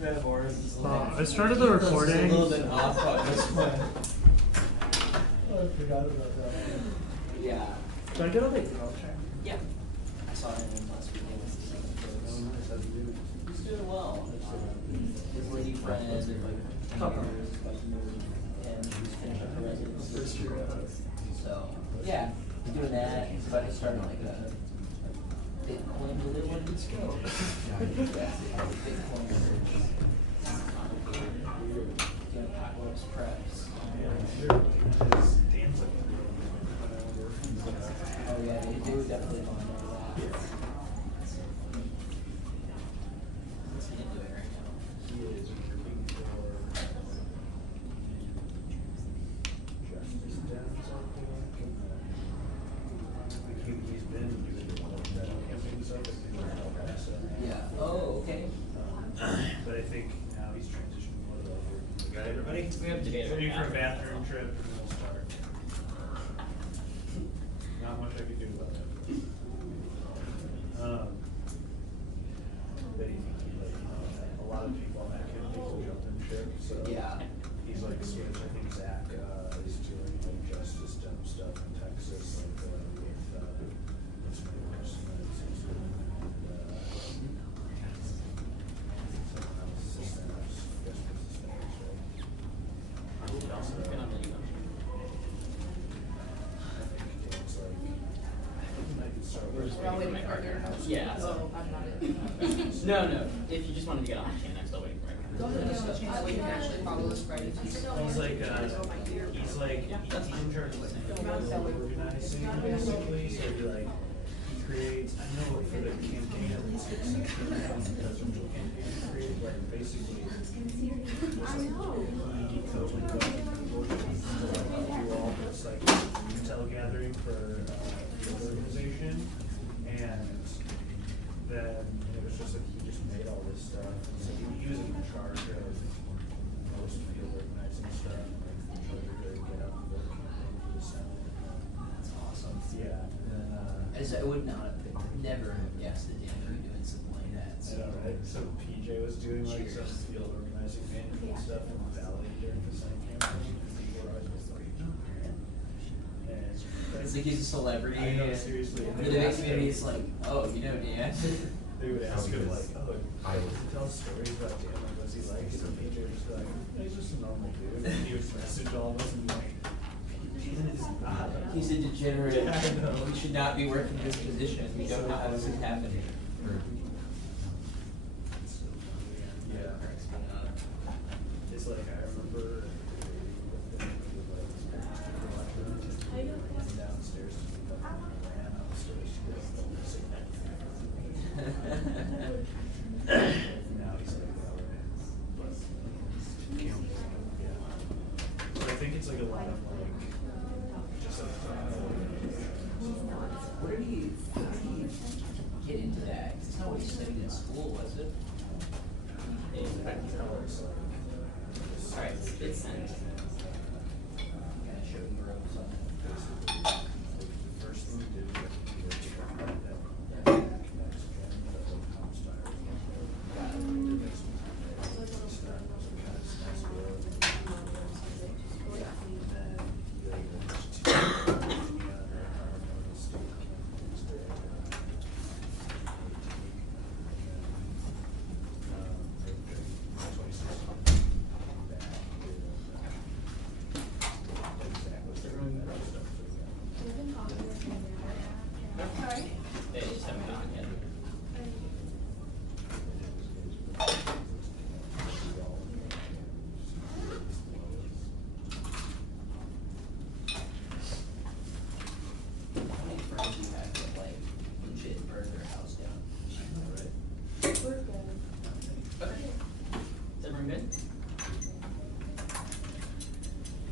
I started the recording. A little bit off on this one. Oh, I forgot about that. Yeah. Do I get a big girl check? Yeah. I saw him last weekend. He's doing well. His lady friend, and he's finishing her residency. So, yeah, he's doing that. He's about to start like a Bitcoin religion. Let's go. Bitcoin church. Doing apocalypse preps. Oh yeah, they do definitely want to know that. What's he into it right now? He is working for Jacinda or something. He's been doing that camping stuff. Yeah. Oh, okay. But I think now he's transitioning more to like, got everybody? We have to Ready for a bathroom trip and we'll start. Not much I can do about that. But he, like, a lot of people on that camping jumped in ship, so. Yeah. He's like switched, I think Zach, is doing like justice dump stuff in Texas, like, with, what's my name, someone else, assistant, Yeah. Oh, I'm not in. No. If you just wanted to get on the chain, I'm still waiting for it. Go ahead and get on the channel, we can actually follow this right. He's like, in charge of like organizing basically, so he like, he creates, I know for the campaign, at least it's like, presidential campaign, he created like basically, he totally goes to do all this like intel gathering for the organization, and then it was just like he just made all this stuff, so he was in charge of most field organizing stuff, like in charge of really get up and go to campaign for the Senate. That's awesome. Yeah, and then, As I would not have never have guessed that Dan would be doing something like that. I know, right? So PJ was doing like some field organizing management stuff in the Valley during the Senate campaign. People were always just like, no, man. And It's like he's a celebrity. I know, seriously. And the next maybe it's like, oh, you know Dan. They would ask him like, oh, I would tell stories about Dan, like what's he like? So PJ would just be like, he's just a normal dude. And he would message all of us and be like, Dan is not. He's a degenerate. Yeah, I know. We should not be working this position. We don't know how this is happening. Yeah. It's like, I remember downstairs to pick up and ran upstairs to get up and sit down. Now he's like, yeah. But I think it's like a lot of like, just like, How did you get into that? 'Cause it's not what you studied in school, was it? Alright, it's sent. Gotta show you ropes on it. first thing we did was we were to that next gen, the comps tire. Did this one. Start was a kind of nice road. And then they went to Virginia, and state campus there. They just haven't gotten yet. How many friends do you have that like legit burned their house down? We're good. Okay. Is everyone good?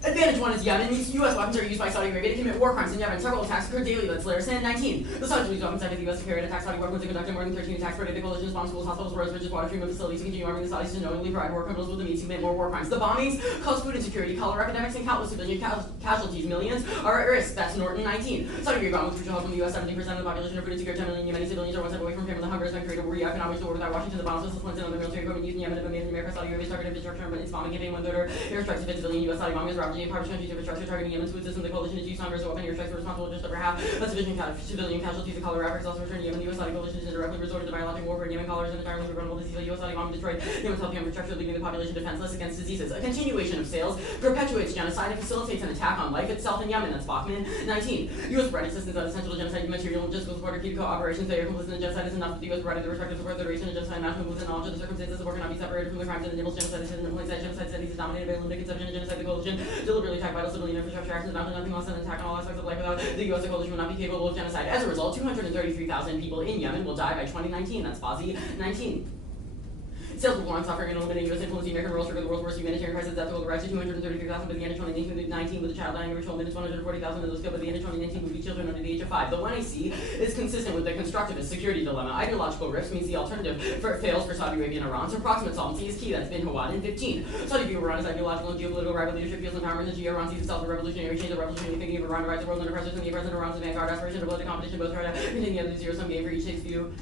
Advantage 1 is Yemen. U.S. weapons are used by Saudi Arabia to commit war crimes in Yemen. Several attacks occur daily. That's layer 19. The Saudis use weapons of the U.S. to carry out attacks. Saudi weapons have conducted more than 13 attacks per day. The coalition bombed schools, hospitals, roads, bridges, water treatment facilities to continue arming the Saudis to knowingly provide war criminals with the means to commit more war crimes. The bombings cause food insecurity, cholera epidemics, and countless civilian casualties. Millions are at risk. That's Norton 19. Saudi Arabia bombed with crucial help from the U.S. 17% of the population are food insecure. 10 million Yemeni civilians are one step away from famine. The hunger has been created. War economics war without Washington. The bombs, missiles, planes, and other military equipment used in Yemen have been made in America. Saudi Arabia's targeted infrastructure, but its bombing campaign went third airstrikes against civilian U.S. Saudi bombing is ravaging impoverished countries infrastructure targeting Yemen's food system. The coalition is used hunger as a weapon. Airstrikes were responsible for just over half of civilian casualties. The cholera outbreaks also returned to Yemen. The U.S. Saudi coalition has directly resorted to biological warfare. Yemen cholera is an entirely preventable disease. The U.S. Saudi bombing destroyed Yemen's health infrastructure, leaving the population defenseless against diseases. A continuation of sales perpetuates genocide and facilitates an attack on life itself in Yemen. That's Bachman 19. U.S. providing assistance on essential genocide material and logistical support or key operations. They are complicit in genocide is enough that the U.S. provided the respective support, the duration of genocide, national within knowledge of the circumstances. Support cannot be separated from the crimes and enables genocide. This is an implicit genocide studies is dominated by a limited conception of genocide. The coalition deliberately attacked vital civilian infrastructure actions, amounting to nothing less than an attack on all aspects of life without the U.S. coalition would not be capable of genocide. As a result, 233,000 people in Yemen will die by 2019. That's Fauzi 19. Sales will belong suffering and eliminating U.S. influence. The American rules trigger the world's worst humanitarian crisis. That total rise to 233,000 by the end of 2019, with a child dying every 12 minutes. 140,000 of those killed by the end of 2019 would be children under the age of 5. The 1AC is consistent with the constructivist security dilemma. Ideological rifts means the alternative fails for Saudi Arabia and Iran. So proximate solvency is key. That's bin Hawad in 15. Saudi view Iran as ideological and geopolitical rival leadership feels empowerment. The Iran sees itself as a revolutionary change. The revolutionary thinking of Iran divides the world under pressures, and the President Iran's vanguard aspiration to blood the competition. Both try to continue the zero-sum game for each state's view.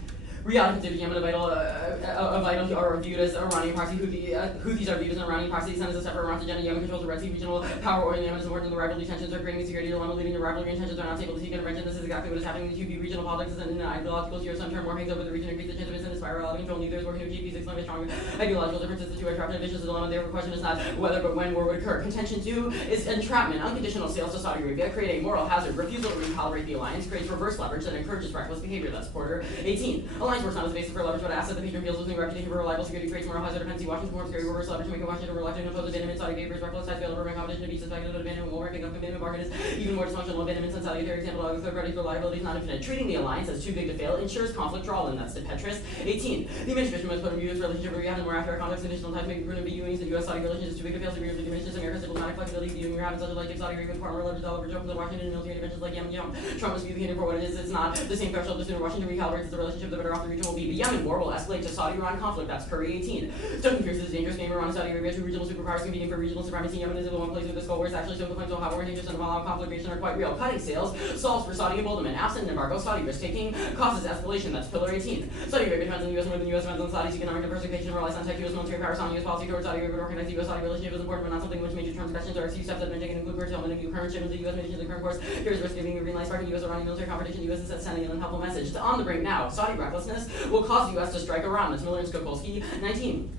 Riyadh considers Yemen a vital or viewed as Iranian proxy. Houthis are viewed as an Iranian proxy. The Sun is a separate Iran agenda. Yemen controls the Red Sea regional power oil. Yemen is important in the rivalry tensions are creating a security dilemma, leading to rivalry and tensions are not able to seek intervention. This is exactly what is happening in the 2B regional politics and in an ideological zero-sum term war hangs over the region, increase the chance of instant spiral out of control. Neither is working to achieve these extremely strong ideological differences. The two are trapped in a vicious dilemma. Therefore, the question is not whether but when war would occur. Contention 2 is entrapment. Unconditional sales to Saudi Arabia create a moral hazard. Refusal to recalibrate the alliance creates reverse leverage that encourages reckless behavior. That's Porter 18. Alliance works not as a basis for leverage, but asset the patron feels losing reputation for reliable security creates moral hazard. Dependency. Washington more scary reverse leverage to make a Washington reluctant to oppose abandonment. Saudi Arabia's reckless ties fail to prevent competition to be suspected of abandonment. Will work of commitment bargain is even more dysfunctional. Abandonment since Saudi, for example, of third parties reliability is not infinite. Treating the alliance as too big to fail ensures conflict draw in. That's the Petrus 18. The administration must put in view its relationship with Riyadh and more after context additional times may be proven to be viewings. The U.S.-Saudi relationship is too big to fail. Severely diminishes America's diplomatic flexibility. Viewing Riyadh and such like Saudi Arabia with far more leverage leverage over the Washington and military interventions like Yemen. Trump must view the Hindu for what it is. It's not the same threshold. The sooner Washington recalibrates the relationship, the better off the region will be. The Yemen war will escalate to Saudi-Iran conflict. That's Curry 18. Stoking fears is a dangerous game. Iran and Saudi Arabia, two regional superpowers competing for regional supremacy. Yemen is the one place with this goal where it's actually so claims will have war dangerous and violent conflagration are quite real. Cutting sales solves for Saudi emboldenment. Absent an embargo, Saudi risk taking causes escalation. That's Pillar 18. Saudi Arabia depends on the U.S. more than the U.S. depends on Saudi's economic diversification and relies on tech U.S. military power. Sound U.S. policy towards Saudi Arabia would organize the U.S. Saudi relationship is important, but not something which major transgressions or exceed steps that have been taken, include curtailment of new current shipments of U.S. munitions in current course. Here's risk giving a green light sparking U.S. Iranian military competition. The U.S. is sending an unhelpful message. It's on the brink now. Saudi recklessness will cause the U.S. to strike Iran. That's Miller and Skokolsky 19.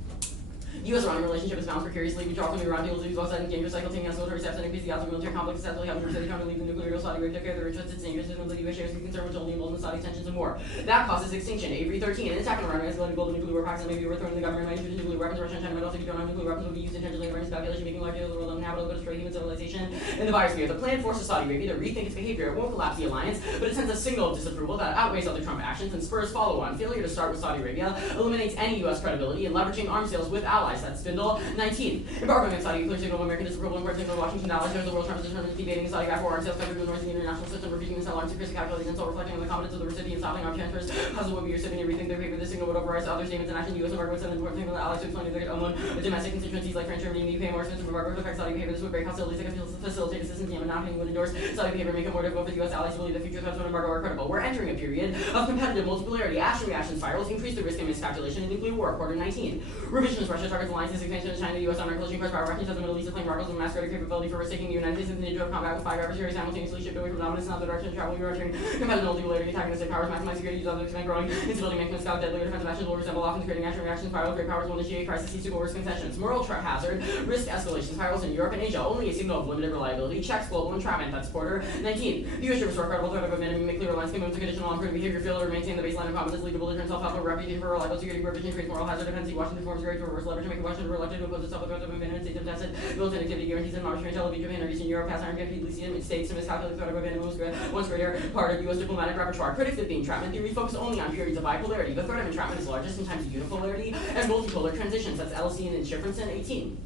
U.S.-Iran relationship is balanced precariously. Withdrawal from Iran deals use well-set and dangerous cycle, taking us military steps and increase the odds of military conflict, successfully helping Saudi to leave the nuclear deal. Saudi Arabia took care of their interests. It's dangerous to the U.S. shares we concern which only emboldens Saudi tensions and more. That causes extinction. Avery 13. An attack on Iran against global nuclear war pacts and maybe overthrowing the government might introduce nuclear weapons. Russia and China might also keep on nuclear weapons would be used intentionally for calculation, making large areas of the world uninhabitable to destroy human civilization and the biosphere. The plan forces Saudi Arabia to rethink its behavior. It won't collapse the alliance, but it sends a signal of disapproval that outweighs other Trump actions and spurs follow-on. Failure to start with Saudi Arabia eliminates any U.S. credibility in leveraging arms sales with allies. That's Spindle 19. Embargo against Saudi, clear signal of American disapproval, important signal of Washington allies. There's the world Trump is determined debating the Saudi war arms sales country with the international system, refusing to sell arms to Chris calculating and so reflecting on the competence of the recipient, stopping arms transfers. Puzzle would be recipient rethink their paper. This signal would override other statements and action. U.S. embargo would send an important signal to allies to explain their own domestic constituencies like France, Germany, and the UK. More expensive embargo would affect Saudi behavior. This would break hostilities that can facilitate assistance. Yemen not would endorse Saudi behavior, make it more difficult for the U.S. allies to believe the future threats of an embargo are credible. We're entering a period of competitive multipolarity. Action reaction spirals increase the risk of miscalculation in nuclear war. Quarter 19. Revisionist Russia targets alliances expansion of China, the U.S. on collision press power recognize the Middle East is playing Markles and masquerade capability for risk-taking the United States into a combat with 5 adversaries simultaneously shift away from dominance in other direction of travel. We are entering competitive multipolarity, attacking the state powers, maximize security, use others, expand growing instability, making scout deadlier defensive actions will resemble often creating action reaction spiral. Great powers will initiate crises, to go risk concessions. Moral hazard, risk escalation spirals in Europe and Asia. Only a signal of limited reliability. Checks global entrapment. That's Porter 19. The U.S. should restore credible threat of abandonment, make clear alliance commitments to conditional on proven behavior, failure to maintain the baseline of competence, lead to belligerent self-help, reputation for reliable security, provision creates moral hazard, dependency. Washington forms great to reverse leverage, making Washington reluctant to oppose itself with threats of abandonment, state tested, militant activity guarantees and monitoring Tel Aviv, Japan, or Eastern Europe, past iron guaranteed Elysium, states to miscalculate threat of abandonment was once greater part of U.S. diplomatic repertoire. Critics of the entrapment theory focus only on periods of bipolarity. The threat of entrapment is largest in times of unipolarity and multipolar transitions. That's Ellison and Shifrinson 18.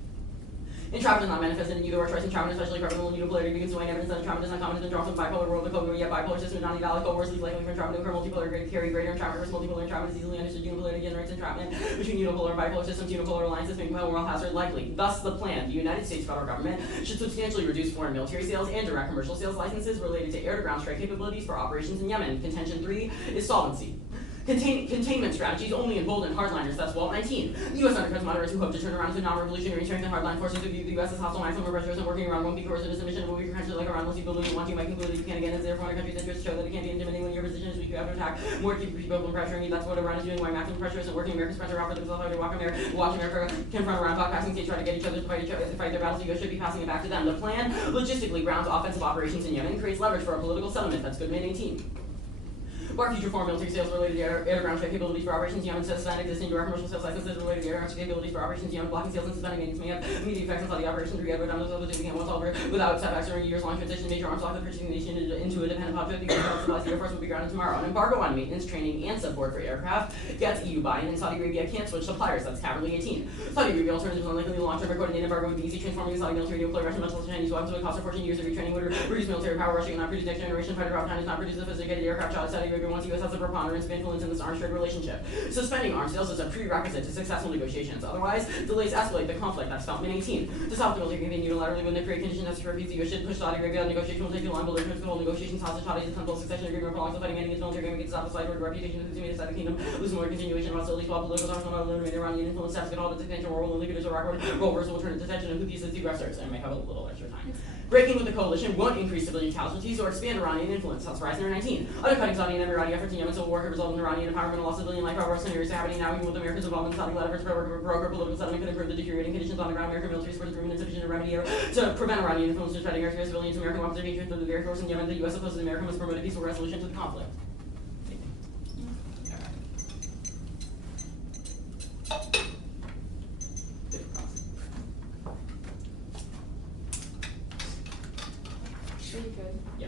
Entrapment is not manifested in either or choice. Entrapment, especially prevalent in unipolarity, begins to wane evidence that entrapment is uncommon in the from the bipolar world. The code, yet bipolar system is non-eval. Coerce least likely for entrapment to occur. Multipolar carry greater entrapment versus multipolar entrapment is easily understood. Unipolarity generates entrapment between unipolar and bipolar systems. Unipolar alliances make moral hazard likely. Thus, the plan: the United States federal government should substantially reduce foreign military sales and direct commercial sales licenses related to air-to-ground strike capabilities for operations in Yemen. Contention 3 is solvency. Containment strategies only embolden hardliners. That's Walt 19. The U.S. undercuts moderates who hope to turn around to non-revolutionary strength and hardline forces who view the U.S. as hostile maximum pressures and working around won't be coercive submission and will be your country like around unless you building and wanting by conclude that you can again as therefore in a country's interest show that it can't be intimidating when your position is weak. You have to attack more to keep people from pressuring you. That's what Iran is doing. Why maximum pressure isn't working. America's pressure out for themselves to watch America confront Iran, passing states try to get each other to fight their battles. The U.S. should be passing it back to them. The plan logistically grounds offensive operations in Yemen and creates leverage for a political settlement. That's Goodman 18. Bar future foreign military sales related to air-to-ground strike capabilities for operations Yemen, suspend existing direct commercial sales licenses related to air-to-ground strike capabilities for operations Yemen, blocking sales and suspending meetings may have immediate effects on Saudi operations without setbacks during a years-long transition. Major arms lock the purchasing nation into a dependent object. The U.S. supplies the Air Force will be grounded tomorrow. An embargo on maintenance, training, and support for aircraft gets EU buy-in, and Saudi Arabia can't switch suppliers. That's Cavalry 18. Saudi Arabia alternatives unlikely to long-term coordinated embargo would be easy. Transforming the Saudi military to deploy Russian missiles to Chinese weapons would cost a fortune. Years of retraining would reduce military power. Russia cannot produce next generation fighter power. China does not produce a sophisticated aircraft. Saudi Arabia wants the U.S. has a preponderance of influence in this arms trade relationship. Suspending arms sales is a prerequisite to successful negotiations. Otherwise, delays escalate the conflict. That's Feltman 18. To stop the military campaign unilaterally when they create conditions necessary for peace, the U.S. should push Saudi Arabia. Negotiation will take too long, but there's control negotiations, hostage Saudis, control succession agreement, prolongs the fighting, ending its military agreement, gets out the side, the reputation of the consuming side of the kingdom, losing more continuation of hostilities, while political talks on eliminate Iranian influence, steps get all its expansion, war will only produce a record, rovers will turn its attention to Houthis as the aggressors, and may have a little extra time. Breaking with the coalition won't increase civilian casualties or expand Iranian influence. That's Reisner 19. Undercutting Saudi and Emirati efforts in Yemen civil war could result in Iranian empowerment and loss of civilian life. However, scenarios are happening now, even with America's involvement in Saudi-led efforts to broker political settlement could improve the deteriorating conditions on the ground. American military support has proven insufficient to remedy to prevent Iranian influence in spreading airstrip civilians. American weapons are dangerous to the Air Force in Yemen. The U.S. opposes America must promote a peaceful resolution to the conflict. Pretty good. Yeah.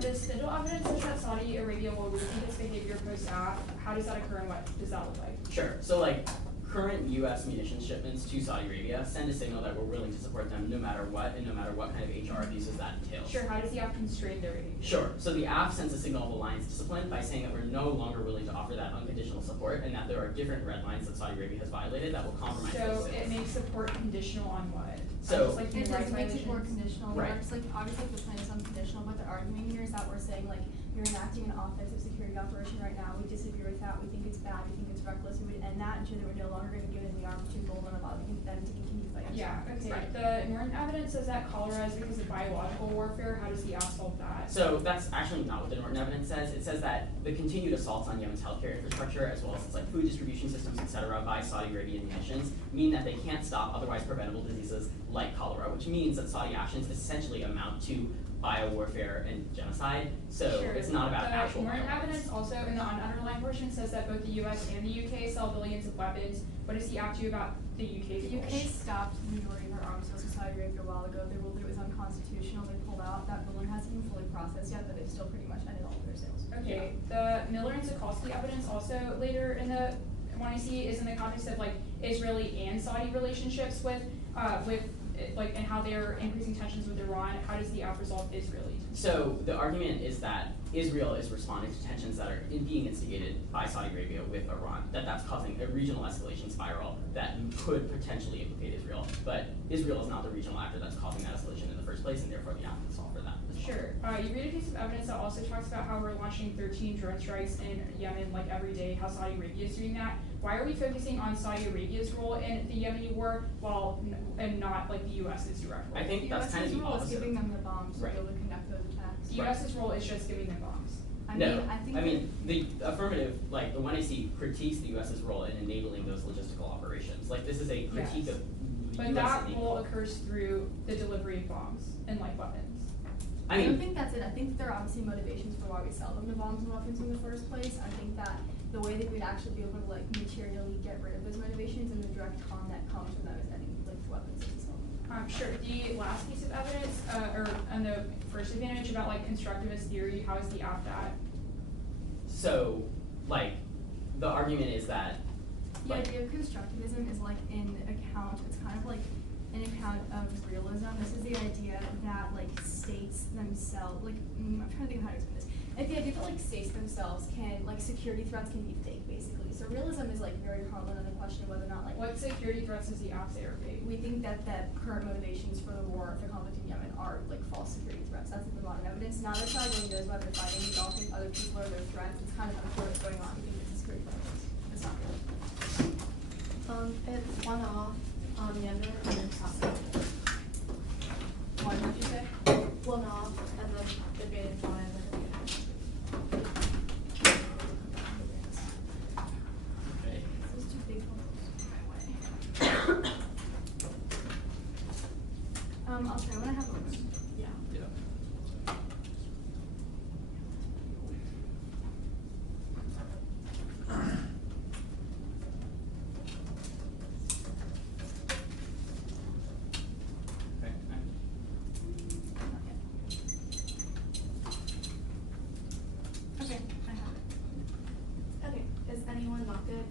The spindle evidence says that Saudi Arabia will rethink its behavior post-AF. How does that occur and what does that look like? Sure. So, like, current U.S. munitions shipments to Saudi Arabia send a signal that we're willing to support them no matter what and no matter what kind of HR abuses that entails. Sure, how does the AF constrain their behavior? Sure. So the AF sends a signal of alliance discipline by saying that we're no longer willing to offer that unconditional support and that there are different red lines that Saudi Arabia has violated that will compromise those So sales. it makes support conditional on what? So- just like It human rights does make it more violations? conditional. Right. It's like obviously the plan is unconditional, but the argument here is that we're saying like you're enacting an offensive security operation right now. We disagree with that. We think it's bad. We think it's reckless. We would end that until we're no longer going to give them the arms to Gold and allow them to continue fighting. Yeah, okay. Right. The Norton evidence says that cholera is because of biological warfare. How does the AF solve that? So that's actually not what the Norton evidence says. It says that the continued assaults on Yemen's healthcare infrastructure, as well as its like food distribution systems, etc., by Saudi Arabian munitions, mean that they can't stop otherwise preventable diseases like cholera, which means that Saudi actions essentially amount to biowarfare and genocide. So Sure. it's not about actual Norton bioweapons. evidence also in the underlying portion says that both the US and the UK sell billions of weapons. What does the AF do about the UK's The role? UK stopped the majority of their arms sales to Saudi Arabia a while ago. They ruled it was unconstitutional. They pulled out. That ruling hasn't even fully processed yet, but they've still pretty much ended all of their sales. Okay, the Miller and Sokolsky evidence also later in the one I see is in the context of like Israeli and Saudi relationships with like and how they're increasing tensions with Iran. How does the AF resolve Israeli? So the argument is that Israel is responding to tensions that are being instigated by Saudi Arabia with Iran, that's causing a regional escalation spiral that could potentially implicate Israel. But Israel is not the regional actor that's causing that escalation in the first place, and therefore the AF can solve for that as well. Sure. You read a piece of evidence that also talks about how we're launching 13 drone strikes in Yemen like every day, how Saudi Arabia is doing that. Why are we focusing on Saudi Arabia's role in the Yemeni war and not like the US's direct role? I think that's kind of the role is opposite. giving them the bombs to Right. be able to conduct those attacks. The US's role is just giving them bombs. I think the affirmative, like the 1AC critiques the US's role in enabling those logistical operations. Like this is a critique Yes. of the But US that enabling. role occurs through the delivery of bombs and like weapons. I I don't mean, think that's it. I think there are obviously motivations for why we sell them the bombs and weapons in the first place. I think that the way that we'd actually be able to like materially get rid of those motivations and the direct harm that comes from them is ending like the weapons that we sell them. Sure. The last piece of evidence, or on the first advantage about like constructivist theory, how is the AF that? so like the argument is that The like idea of constructivism is like in account, it's kind of like an account of realism. This is the idea that like states themselves, like I'm trying to think of how to explain this. It's the idea that like states themselves can, like security threats can be fake basically. So realism is like very prominent on the question of whether or not like What security threats does the app say are fake? we think that the current motivations for the war, the conflict in Yemen are like false security threats. That's the modern evidence. Not that side really knows why they're fighting. We don't think other people are their threats. It's kind of unclear what's going on. We think it's a security threat. It's not real. It's one off on Yemen and then Saudi. What did you say? One off and then the beta fine and then Okay. Those two big ones. I'll try when I have a look. yeah. Yeah. Okay, I have it. Okay, is anyone not good?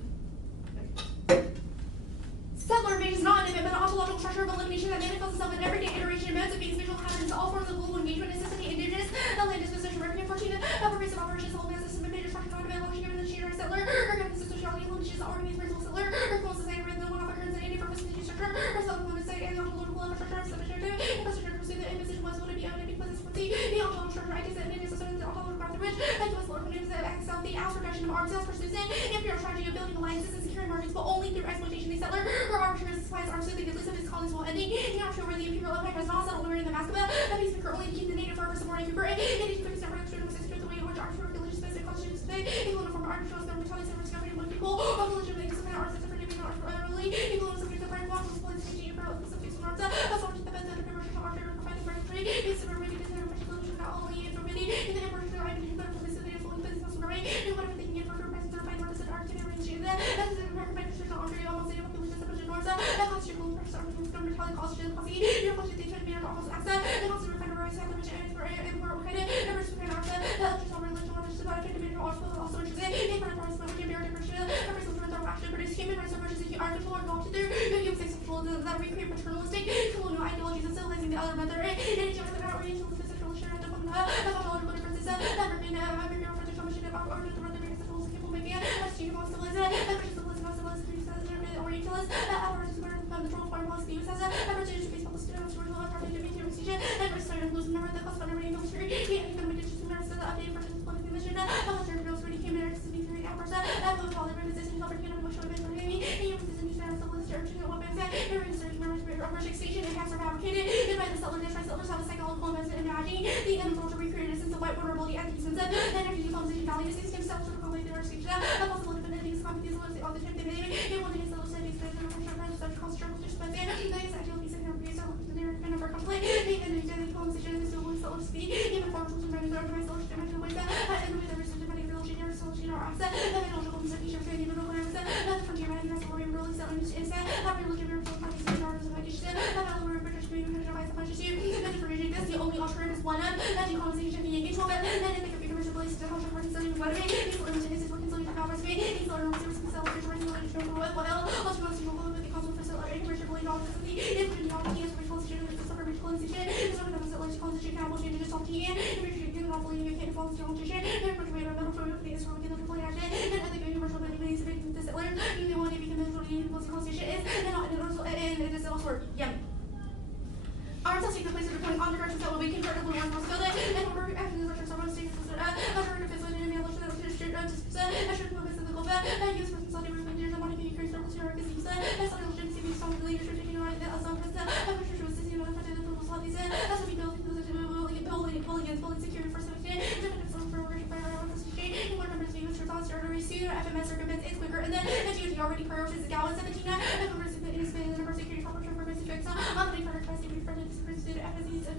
Settler remains is not an ontological structure of elimination that manifests itself in everyday iteration, modes of being spatial patterns, all forms of global engagement, necessitate indigenous, land disposition, revenue, fortune, pervasive operations, whole man system, major structure, non-demand, logic, given the cheater, settler, or given the sociality, limitations, organised, principal settler, or cool society, rather than one occurrence in any purpose, structure, or self-employment state, and the ontological infrastructure, submission to, infrastructure, pursue the envision, was would it be evident because it's the ontological structure, ideas that it is associated with the ontological graph through which, like the Lord, when that acts out the ass reduction of arms sales pursuits in, imperial strategy of building alliances and securing markets, but only through exploitation, the settler, or arbitrary supplies arms so they could lose of his colonies while ending, the option where the imperial empire has not settled in the Mascaba, a peacemaker only to keep the native forever supporting Cooper, and each place never extreme resistance to the way in which arbitrary religious basic constitutions today, equal to form arbitrary government totally separate discovery among people, of religion making some kind of arts and different being arbitrarily, equal to subject of brain wash, split changing imperial subjects and arts, as long as the best of the commercial arbitrary confined the brain tree, is suburban because they're much religion not only in Germany, in the emperor's I mean, but for the fully business of right, and whatever they can get for presence or find artists and art can arrange that, as an American by traditional artery, almost a population separation north, and constitutional pressure on the government telling cost to the posse, your posse they try to be an almost access, and also kind of rise out of the and for and for kind of never to kind of the electrical religion on the body to be also interested in part of our smoke and beer depression, every social that actually produce human rights versus the article or go to their human sexual that recreate paternalistic colonial ideologies and civilizing the other mother, and each other that oriental sexual share at the one about differences, American French commission about or the brother sexual people making as you most of it, Orientalist, ours were the control for most the US as a opportunity to be supposed to do a part of the meeting decision, and we're starting to lose number the cost of every military, and economic issues, the update for the diplomacy mission, how much their girls already came in to be 3 hours, and with all the resistance over here, which would have been me, and you resist the status of the list, urging what I'm saying, and research members of our station, and caps are fabricated, and by the settlers, by settlers have a psychological investment in imagining the animals to recreate a sense of white vulnerability and sense of energy composition value, the system self to accommodate their station, a possible independent things, companies, all the time they made, and one day settlers said, such construct just by there, nice ideal piece of hair, so they're kind of our complaint, and the daily conversation is still so to speak, even for some reason, my social dimension ways that, and the way that we're such a funny real genius, so she our accent, and I don't know who's a teacher, and even though I'm saying, and the frontier man, that's what we're really selling is that, I'm really looking for some funny stars of ideas, and I'm really British being a bunch of you, and for this, the only alternative is one of, and the conversation being engaged with, and I think if you're commercial place to help your party selling what I mean, it's limited, it's working selling the powers me, it's all around service and sell, it's running away, it's running away, what else, also wants to go with the consul for seller, and commercial billion dollars, it's pretty often, it's pretty close to the summer rich constitution, it's sort of the sellers constitution, now we'll change it to soft tea, and we're getting an awful you can't fall into constitution, and we're going to metal for the is from the play action, and I think universal money is making the seller, you know what if you can measure the constitution is, and not and also and it is also yeah. Our test takes place at the point on the directions that will be converted to one most build it, and we're after the directions are states as a direct physical and a lotion that will should a certain movements in the global and use for society with years and money being increased over to our disease and some legitimacy being strong leadership taking right that as a president and for sure was sitting on the front of the society as we build building security for safety different for working by our constitution and more numbers being used for thoughts artery sooner FMS recommends it's quicker and then as you already prioritizes Gallon 17 and numbers in the number of security public for basic fix on the for capacity for the student FSCs and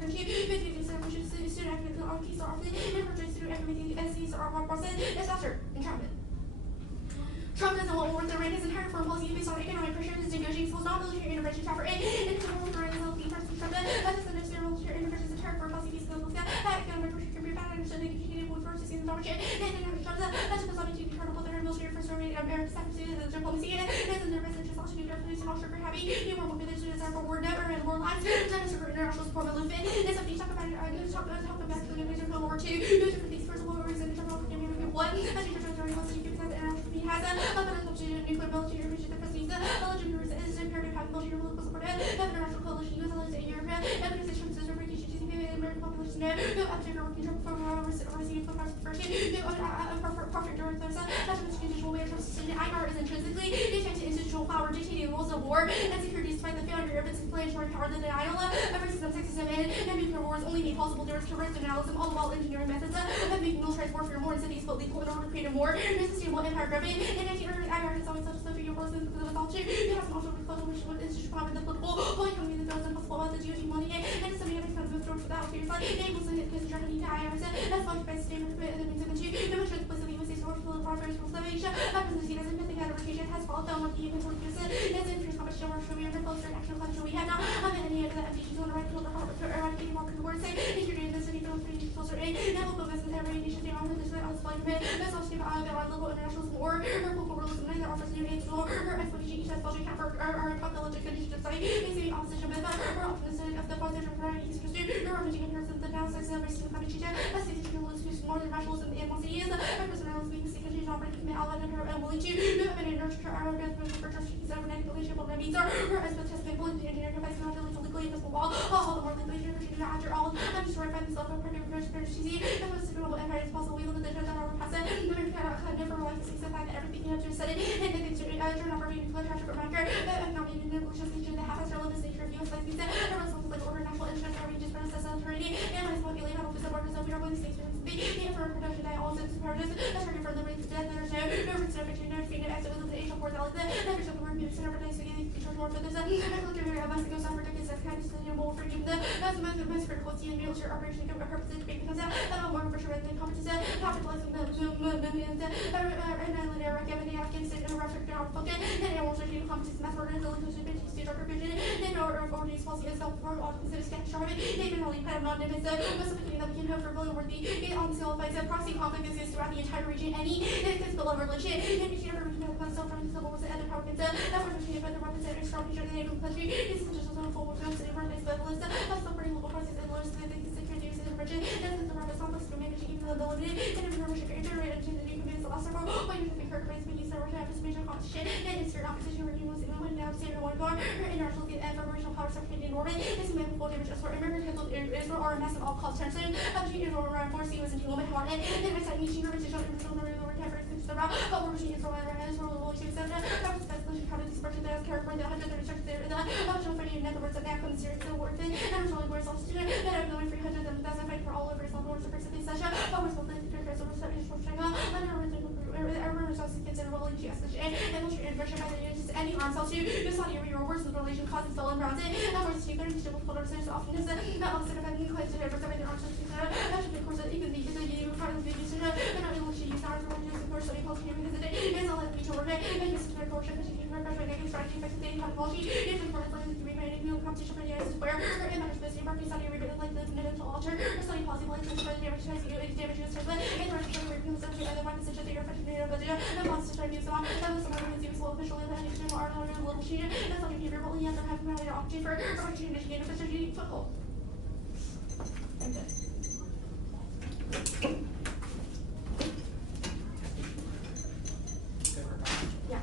student academic on keys are often and for student academic SCs are more process disaster entrapment. Trump doesn't want war with Iran. His entire foreign policy is based on economic pressure. His negotiating schools, non-military intervention, chapter 8, and the war with Iran is healthy person Trump. That is the necessary military intervention. His entire foreign policy is based on economic pressure can be bad understanding communicated with forces in the market. And economic Trump that's supposed to be turned up with their military for serving American staff to the diplomacy and the best interest also to be definitely not sugar heavy. You were with the for war never and war lives. That is for international support of Lufin. It's something talk about the Division of World War II. No different things for the war reason to talk about what. As you talk about most of you can international has a nuclear military mission the prestige. Eligible is imperative have military political support. International coalition US allies in Europe. Organization for certification to the American population. No object or working for receiving for first. No perfect directors. That's a conditional way of trusting. IR is intrinsically dictated institutional power, dictating the rules of war and security despite the failure of its explanatory power. The denial of racism, sexism, and nuclear war is only made possible through its correct analysis, all while engineering methods of making militarized warfare more insidious but lethal in order to create a more sustainable empire grabbing. In 1900, IR has always such a figure for the mythology. It has an also recorded which was institutional power in the political, holy company that does impossible about the GOT money, and it's something that makes sense of through without fears like enables the consider to IR that's funded by standard and means of the demonstrate the place of the USA source for the progress for salvation. Happens seen as a mythic adaptation has followed down with the event for use as in fierce competition or show we are the closer action collection we have now. Any of the MPGs on the right to the heart to eradicating more the word say integrated the city from three closer a now local investment every nation they offer this way on supply demand that's also give out our local international war or local realism that offers new aids or explanation each has budget cap or pathologic condition of site they see opposition with or optimistic of the positive priorities pursued or remitting in terms of the downsides of racism and competition as the journalists who more than rationalism and animosity is a personality being seeking to operate commit all and her and willing to do have an nurture our death for trust she's over negative relationship on means or as the test believe the engineering device not really legally invisible wall all the more legally after all I'm just worried by myself I'm pretty cheesy that was a global empire is possible we look at the judge that our past it never like to see the fact that everything you have just said it and the things turn over being nuclear trash or marker not being in the station that has relevance nature of US like these are responsible like order national interest or just process authority and my small feeling how the borders of our states the for production that also is imperative that's ready for the race death there's no reason to between no feed as it was the Asian force like that there's some review center for days to get these more for this I look at your advice to go some ridiculous that's kind of sustainable for you that's the most critical to military operation of purposes to be because that more for sure than competition capitalizing the millions and then later recommending Afghanistan and Russia to function and also to competition mass murder and illusion state occupation and or these policy itself for all considered catastrophic they've been really kind of non-limits most of the that we can hope for really worthy on the scale of fights proxy conflict exists throughout the entire region any physical level of religion and we can never reach out self from the civil was the end of power consent that was machine but the representative strong future of the neighboring country this is just a full of city for this but list that's the pretty local process and list that they consider to use in the region and the rapid complex for managing even the ability and if you're iterated into the new convince the last several when you think her praise when you start working out this major competition and it's your opposition where you was even when now standard one bar or international and operational power secretary in orbit this may have full damage as for American handled Israel or a massive all cost tension of Israel around 4 C was entanglement hard and it's like meeting her position Israel over temporary things around but we're machine Israel and Israel will to accept that that was special how to disperse that as character the 130 there in the original fighting in other words that comes series still worth it and it's only where it's student that I'm going 300 and that's a fight for all over Islam wars the first of this session but we're supposed to prepare so we're starting to China under results to consider rolling to SH and military inversion by the United States any arms also the Saudi Arabia worse with relation causes stolen around it and we're speaking to the full research often is that also defending claims to have recovered their arms to actually of course even the part of the use but not able to use arms or use of course so you call because it is a little bit to work and this is their portion because you can remember negative strategy by the technology if the court is like to remain in competition for the United States where or in other space Iraqi Saudi Arabia like the mental alter or study policy like this for the damage to damage to but in Russia European country and the weapons such as the European budget and wants to try to use them that was someone who was useful officially that you know are a little cheated that's like behavior but yet they're having an opportunity for opportunity to mitigate efficiency football and then yeah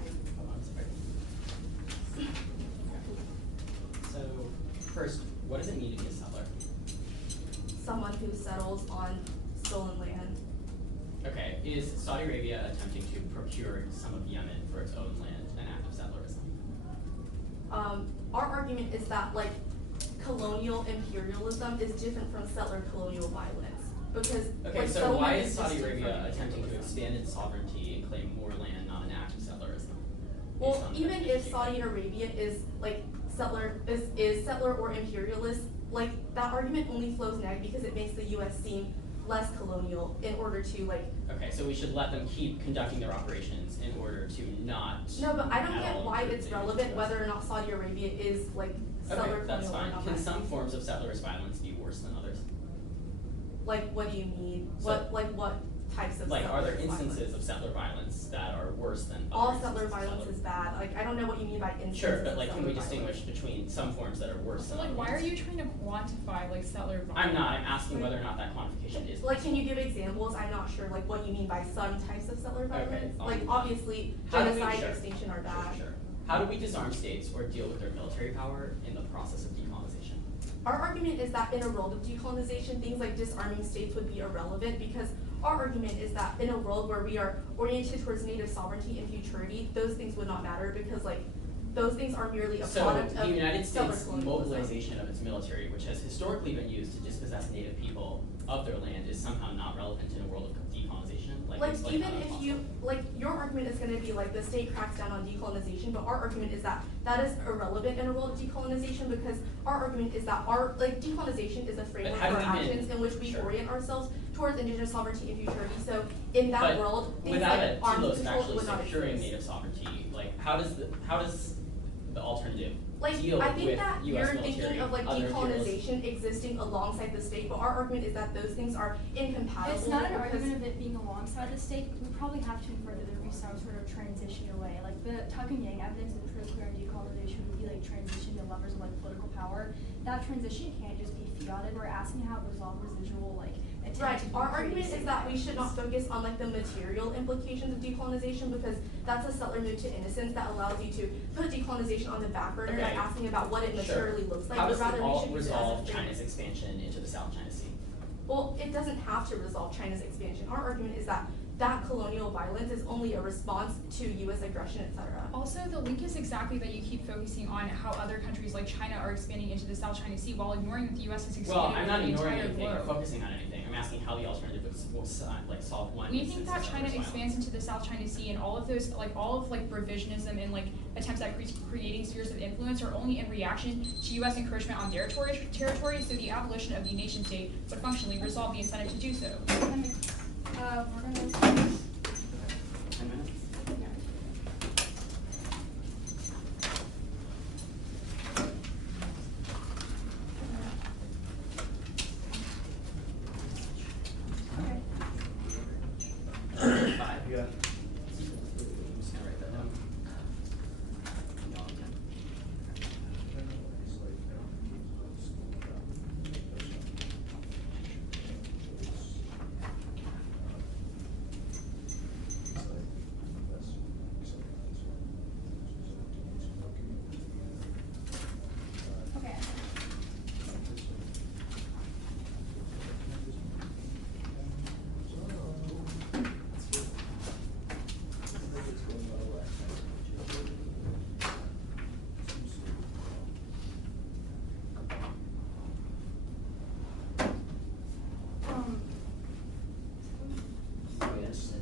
so first what does it mean to be a settler? Someone who settles on stolen land. Okay, is Saudi Arabia attempting to procure some of Yemen for its own land an act of settlerism? Our argument is that like colonial imperialism is different from settler colonial violence because okay, like, so why is Saudi Arabia attempting to expand its sovereignty and claim more land, not an act of settlerism? Well, even if Saudi Arabia is like settler or imperialist, like that argument only flows now because it makes the US seem less colonial in order to like okay, so we should let them keep conducting their operations in order to not no, but I don't get why it's relevant whether or not Saudi Arabia is like settler okay, that's colonial fine. or not. Can some forms of settlerist violence be worse than others? Like what do you mean? So, what types of Like, are there settler instances violence. of settler violence that are worse than All other settler instances of violence settler- is bad. Like, I don't know what you mean by instances Sure, but of like, can we settler distinguish violence. between some forms that are worse So than like, other why are ones? you trying to quantify like settler violence? I'm not, I'm asking whether or not that quantification is Like, can you give examples? I'm not sure, like, what you mean by some types of settler Okay, violence. I'll Like, move on. obviously, How do we- genocide, sure. extinction are bad. Sure. How do we disarm states or deal with their military power in the process of decolonization? Our argument is that in a world of decolonization, things like disarming states would be irrelevant because our argument is that in a world where we are oriented towards native sovereignty and futurity, those things would not matter because like those things are merely a So product the of United settler States colonialism. mobilization of its military, which has historically been used to dispossess native people of their land, is somehow not relevant in a world of decolonization? Like explain even how that's if you possible. like your argument is going to be like the state cracks down on decolonization, but our argument is that that is irrelevant in a world of decolonization because our argument is that our like decolonization is a framework how do for we actions in which we sure. orient ourselves towards indigenous sovereignty and futurity. So in that But world, things without like a armed telos of control actually would not securing exist. native sovereignty, like how does the alternative Like, deal I think with that US you're military, thinking of like other imperialist- decolonization existing alongside the state, but our argument is that those things are incompatible. It's not an because- argument of it being alongside the state. We probably have to infer that there would be some sort of transition away. Like the tuck and yang evidence that's pretty clear in decolonization would be like transition to levers of like political power. That transition can't just be fiated. We're asking how to resolve residual like attempts. Right, to our create argument is that we should not signals. focus on like the material implications of decolonization because that's a settler move to innocence that allows you to put decolonization on the back burner by Okay. asking about what it materially looks like, How but does rather it we all should use it as a resolve framework. China's expansion into the South China Sea? Well, it doesn't have to resolve China's expansion. Our argument is that that colonial violence is only a response to US aggression, etc. Also, the link is exactly that you keep focusing on how other countries like China are expanding into the South China Sea while ignoring that the US has expanded Well, I'm not over the ignoring entire anything or globe. focusing on anything. I'm asking how the alternative would like solve one We instance think that of China settler expands violence. into the South China Sea and all of those, like all of like revisionism and like attempts at creating spheres of influence are only in reaction to US encroachment on their territory, so the abolition of the nation state would functionally resolve the incentive to do so. We're gonna. 10 minutes? Okay. 5. Yeah. I'm just gonna write that down. Okay. Oh, yes.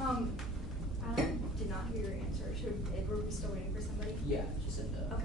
I did not hear your answer. Were we still waiting for somebody? Yeah, Jacinda. Okay.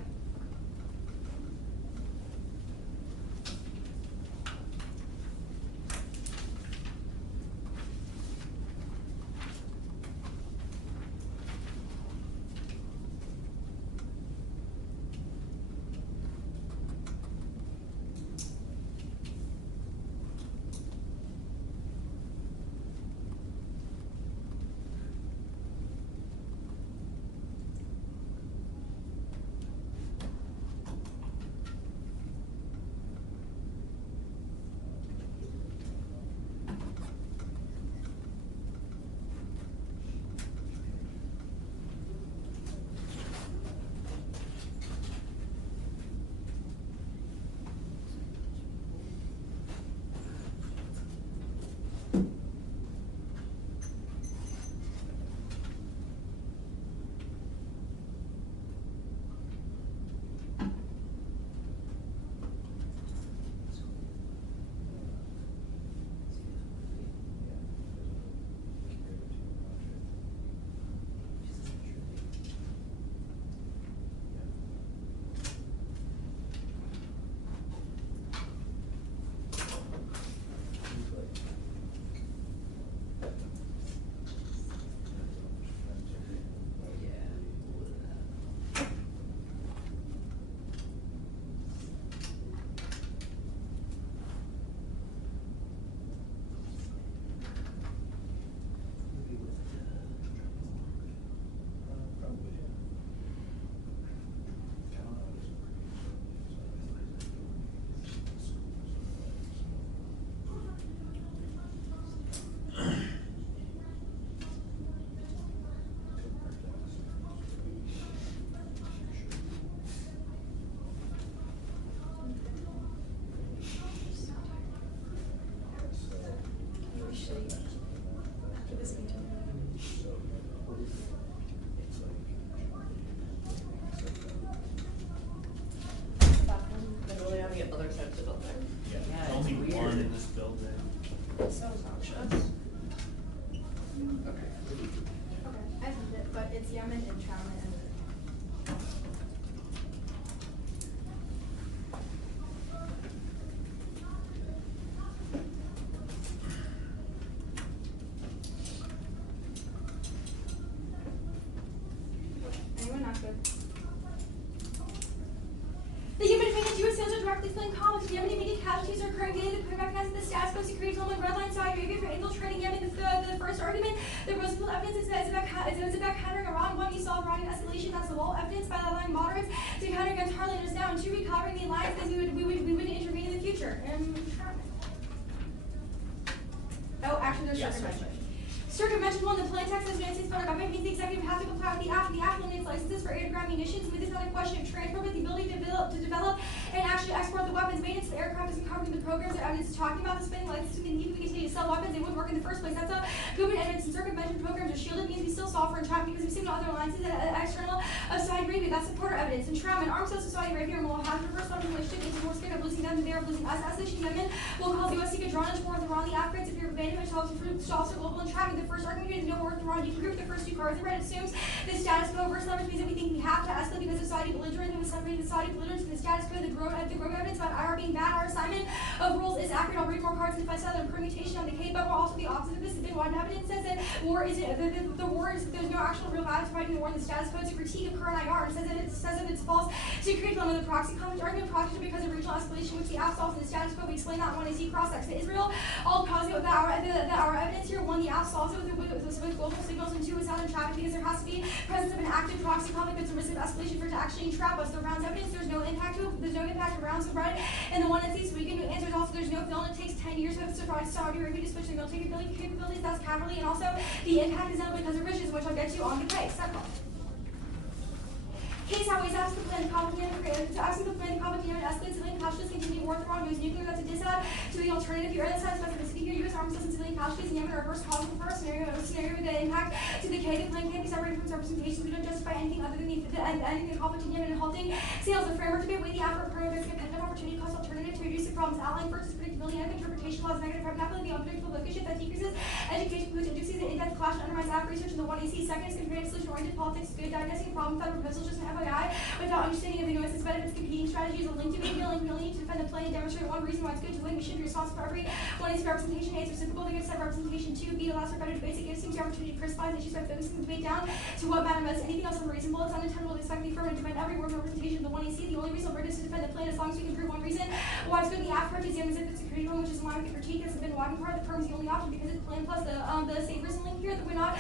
status quo security told red line Saudi Arabia for infiltrating Yemen. The first argument, the Roosevelt evidence is about countering Iran. One, you saw Iranian escalation. That's the whole evidence by allowing moderates to counter against hard leaders now. And two, recalibrating the alliance because we would intervene in the future. Oh, actually, there's circumvention. Circumvention 1, the plain text of the United States federal government means the executive has to comply with the act. The act limits licenses for air-to-ground munitions. With this not a question of transport, but the ability to develop and actually export the weapons. Maintenance of the aircraft isn't covered in the programs that evidence is talking about. The spending licenses mean we continue to sell weapons. They wouldn't work in the first place. That's a government evidence and circumvention programs are shielded. Means we still software and trap because we signal other alliances external of Saudi Arabia. That's supporter evidence. And entrapment. Armed sales to Saudi Arabia will have reverse relationship into more scared of losing them than they are losing us. Escalation Yemen will cause the U.S. seek a drawn into war with Iran. The Afghans if you're abandoned to also global entrapment. The first argument here is no war with Iran. You can group the first two cards. The red assumes the status quo. Reverse leverage means that we think we have to escalate because of Saudi belligerence. With celebrating the Saudi belligerence, the status quo, the growing evidence about IR being bad. Our assignment of rules is accurate. I'll read more cards and find out the permutation on the K, but also the opposite of this. The wide evidence says that war isn't the war is there's no actual real value to fighting the war. The status quo is a critique of current IR. It says that it's false. Security element of the proxy conflict argument proxy because of regional escalation, which the app solves in the status quo. We explain that one is cross X to Israel. All cause that our evidence here. One, the app solves it with global signals, and two, it's not entrapment because there has to be presence of an active proxy conflict. It's a risk of escalation for it to actually entrap us. The rounds evidence, there's no impact to it. There's no impact of rounds of red. And the one that sees we can do answers also there's no fill, and it takes 10 years to surprise Saudi Arabia to switch their military capabilities. That's capitally, and also the impact is not because of riches, which I'll get to on the case. Case how he's asking the plan to conflict escalate civilian casualties, continue war with Iran, goes nuclear. That's a disadd to the alternative. You're the specificity here. U.S. arms and civilian casualties in Yemen are reverse causal for a scenario with the impact to the K. The plan can't be separated from its representation. We don't justify anything other than the ending the conflict in Yemen and halting sales. The framework to be with the effort permit competitive opportunity cost alternative to reduce the problems outlined. First is predictability and interpretation laws negative pragmatically the unpredictable location that decreases education includes indices and in-depth clash and undermines app research in the 1AC. Second is comparative solution-oriented politics, good diagnosing problems without proposals, just an FYI, without understanding of the nuances, benefits, competing strategies, a link to being willing to defend the play and demonstrate one reason why it's good to win. We should be responsible for every one is representation. A is reciprocal, they give set representation. 2, B allows for better debates. It gives teams the opportunity to crystallize issues by focusing the debate down to what matters most. Anything else unreasonable, it's unintentional to expect the affirmative to defend every word representation of the 1AC. The only reasonable word is to defend the plan as long as we can prove one reason why it's good in the app approach is the the security one, which is in line with the critique that's been widening part. The perm is the only option because it's plan plus the savers link here that we're not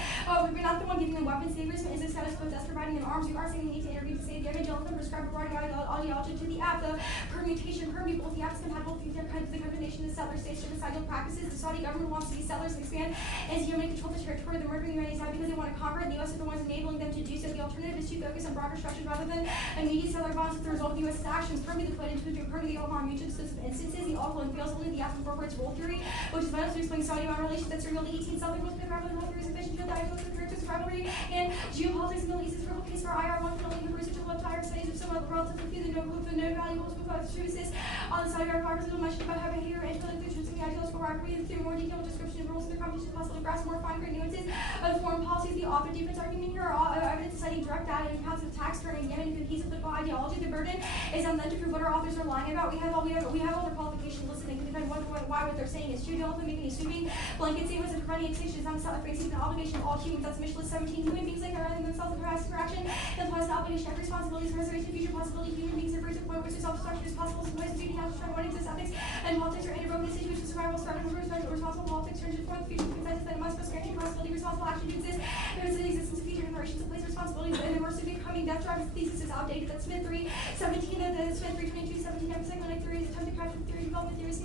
the one giving them weapons. Savers is the status quo that's providing them arms. We are saying we need to intervene to save the image. Don't prescribe providing ideology to the app. The permutation both the apps compatible with the combination of settler states genocidal practices. The Saudi government wants to see settlers expand as Yemen control the territory. The murdering Iranians out because they want to conquer it. The U.S. is the ones enabling them to do so. The alternative is to focus on broader structures rather than immediate settler bonds with the result of the U.S.'s actions. Permit the put into the Oman mutual instances. The all and fails only the app incorporates role theory, which is vital to explain Saudi-Iran relations that serial 18 settler rules can rival role theories efficient to the ideal characteristics of rivalry and geopolitics in the Middle East is a case for IR one can only have research of left IR studies of some other relatively few the no valuables with services on the side of our little much about having here and telling the truth in the ideological rivalry and through more detailed description of rules and their competition possible to grasp more fine-grained nuances of foreign policies. The often defense argument here are evidence citing direct data and accounts of attacks turning Yemen into a piece of political ideology. The burden is on them to prove what our authors are lying about. We have all their qualifications listed and can defend why what they're saying is true. Don't make any sweeping blanket statements of preventing extinction on the facing an obligation of all humans. That's mission list 17. Human beings like rather than themselves and harassing for action that implies the obligation of responsibilities and reservation of future possibility. Human beings have reached a point where self-destruction is possible. Some ways of duty now to try to exists ethics and politics are integral in the situation. Survival starting with responsible politics turns to the future consensus that it must prosperity possibility responsible action to exist. There is the existence of future generations to place responsibilities and immersive becoming death drive thesis is outdated. That's Smith 3, 17, the Smith 322, 17, psychoanalytic theories, attempt to capture theory, development theories,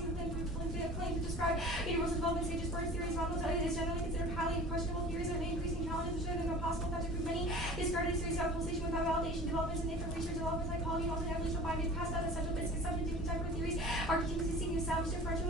claim to describe universal development stages, birth theories, models, is generally considered highly questionable theories and increasing challenges to show them are possible to prove many discarded theories of pulsation without validation, developments in different research developments like Collin, also evolution binding past that essential basic subject different type of theories are continuously seeking to establish differential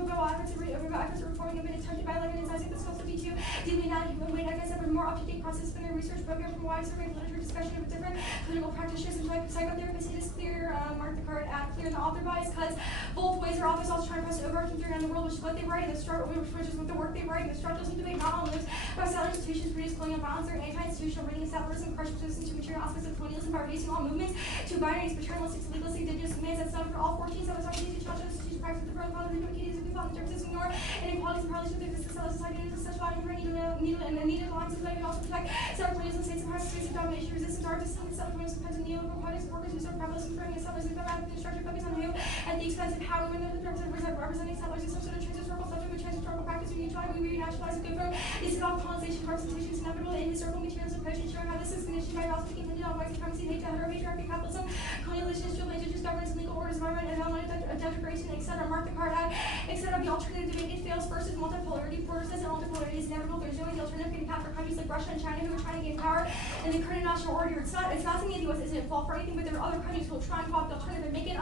efforts of reforming have been attempted by organizing the supposed to be too deeply now human weight. I guess a more up-to-date process in a research program from a wide survey of literature discussion of different clinical practitioners and psychotherapists. It is clear, mark the card, add clear the author bias cuts both ways. Our authors also try to press overarching theory on the world, which is what they write in the struggle, which is what the work they write in the struggles and debate not only lives by settler institutions produce colonial violence or anti-institutional reading of settlers and crush resistance to material aspects of colonialism by reducing all movements to binaries, paternalistic, legalistic, indigenous demands that's done for all 14 settlers opportunities to challenge institutions practice with the pro father and communities we found in terms of ignore inequalities and parliament with the settler society and such value for needed alliances that can also protect settler colonialism, states and space of domination, resistance, artists, and settler colonialism, depends on neoliberal politics, workers who serve prevalence and throwing settlers and rather than structure focus on who at the expense of how we win the representing settlers in some sort of transhistorical subject historical practice we try, we renaturalize and confirm. This is all colonization, representation is inevitable in historical materials approach, ensuring how this is conditioned by also being hinted on white supremacy, hate, heteropatriarchy, capitalism, colonialism, industrial indigenous governance, legal orders, environment, and degradation, etc. Mark the card out, etc. The alternative debate, it fails versus multipolarity. Porter says that multipolarity is inevitable. There's no way the alternative can path for countries like Russia and China who are trying to gain power in the current national order. It's not saying the U.S. isn't at fault for anything, but there are other countries who will try and co-opt the alternative and make it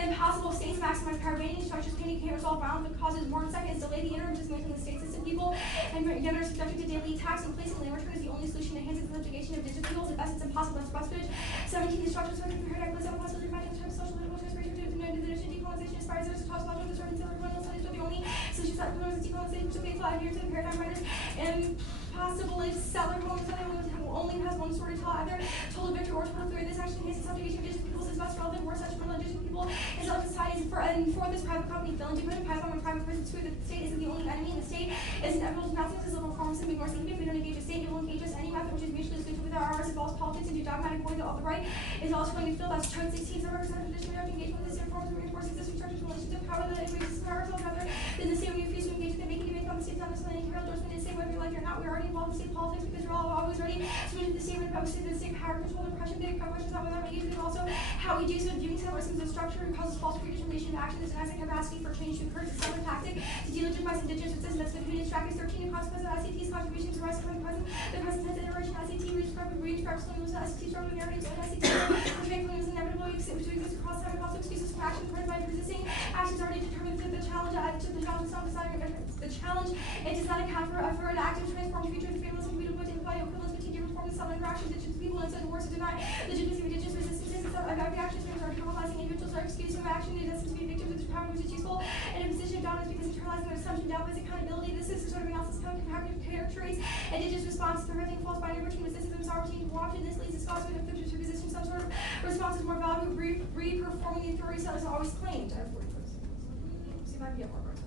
impossible. States maximize power, banning structures, can't resolve violence, that causes more seconds, delay the interim dismantling the state system. People and again are subjected to daily attacks, and placing land return is the only solution to enhance the subjugation of digital fuels. At best, it's impossible. That's Westbridge. 17 destructions from compared to the possibility of matching terms, social, political transformation, to the notion decolonization aspires to toss much of the sort of colonial studies are the only solutions that promotes decolonization to faithful adherence to the paradigm writers. Impossible if settler homes only has one story to tell, either total victory or total failure. This actually makes the subjugation of indigenous peoples is less relevant, more such for indigenous people and other societies. For this private company, failing to put a pipe on a private person's food, that the state isn't the only enemy, and the state is inevitable to not use little forms of ignorance. Even if we don't engage the state, it will engage us any method which is mutually exclusive with our hours, involves politics and do dogmatic void of the right is also going to fill. That's Chart 16. Some represent tradition without engagement with the same forms of reinforce existing structures, relations of power that increases power to rather than the same when you refuse to engage with it, making debate on the state's understanding and endorsement in the same whether you like it or not. We're already involved in state politics because we're all always ready to move to the state when it to the state power, control, oppression, big questions about whether we engage with it, also how we do so, viewing settlers as a structure and causes false predetermination of action. This denies the capacity for change to occur. It's a separate tactic to delegitimize indigenous system that's been committed to track 13 in consequence of SCT's contribution to rise from the present tense iteration. SCT redescribes colonialism, SCT struggle with narratives, and SCT portraying colonialism inevitable to exist across time and also excuses for action supported by resisting actions already determined that the challenge is not deciding the challenge. It does not account for an active transformed future. The fatalism we don't put to imply equivalence between different forms of self-interaction, indigenous people, and worse to deny legitimacy of indigenous resistance. Actions are criminalizing individuals are excused from action. It doesn't be victims of the power which is useful and a position of dominance because internalizing an assumption down with accountability. This is sort of analysis of comparative characteristics. Indigenous response to everything false binary between resistance and sovereignty and co-option. This leads to scholars with a to position some sort of response is more valuable, re-performing the authority sellers always claimed. I have 40 points. See if I can get more points.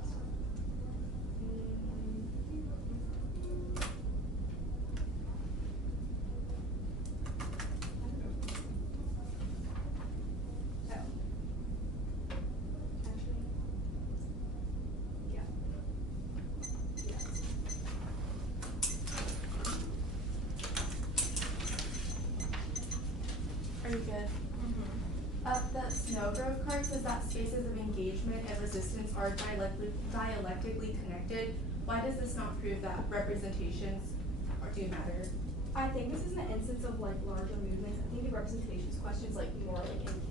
Are you good? The Snowgrove card says that spaces of engagement and resistance are dialectically connected. Why does this not prove that representations do matter? I think this is an instance of like larger movements. I think the representations question is like more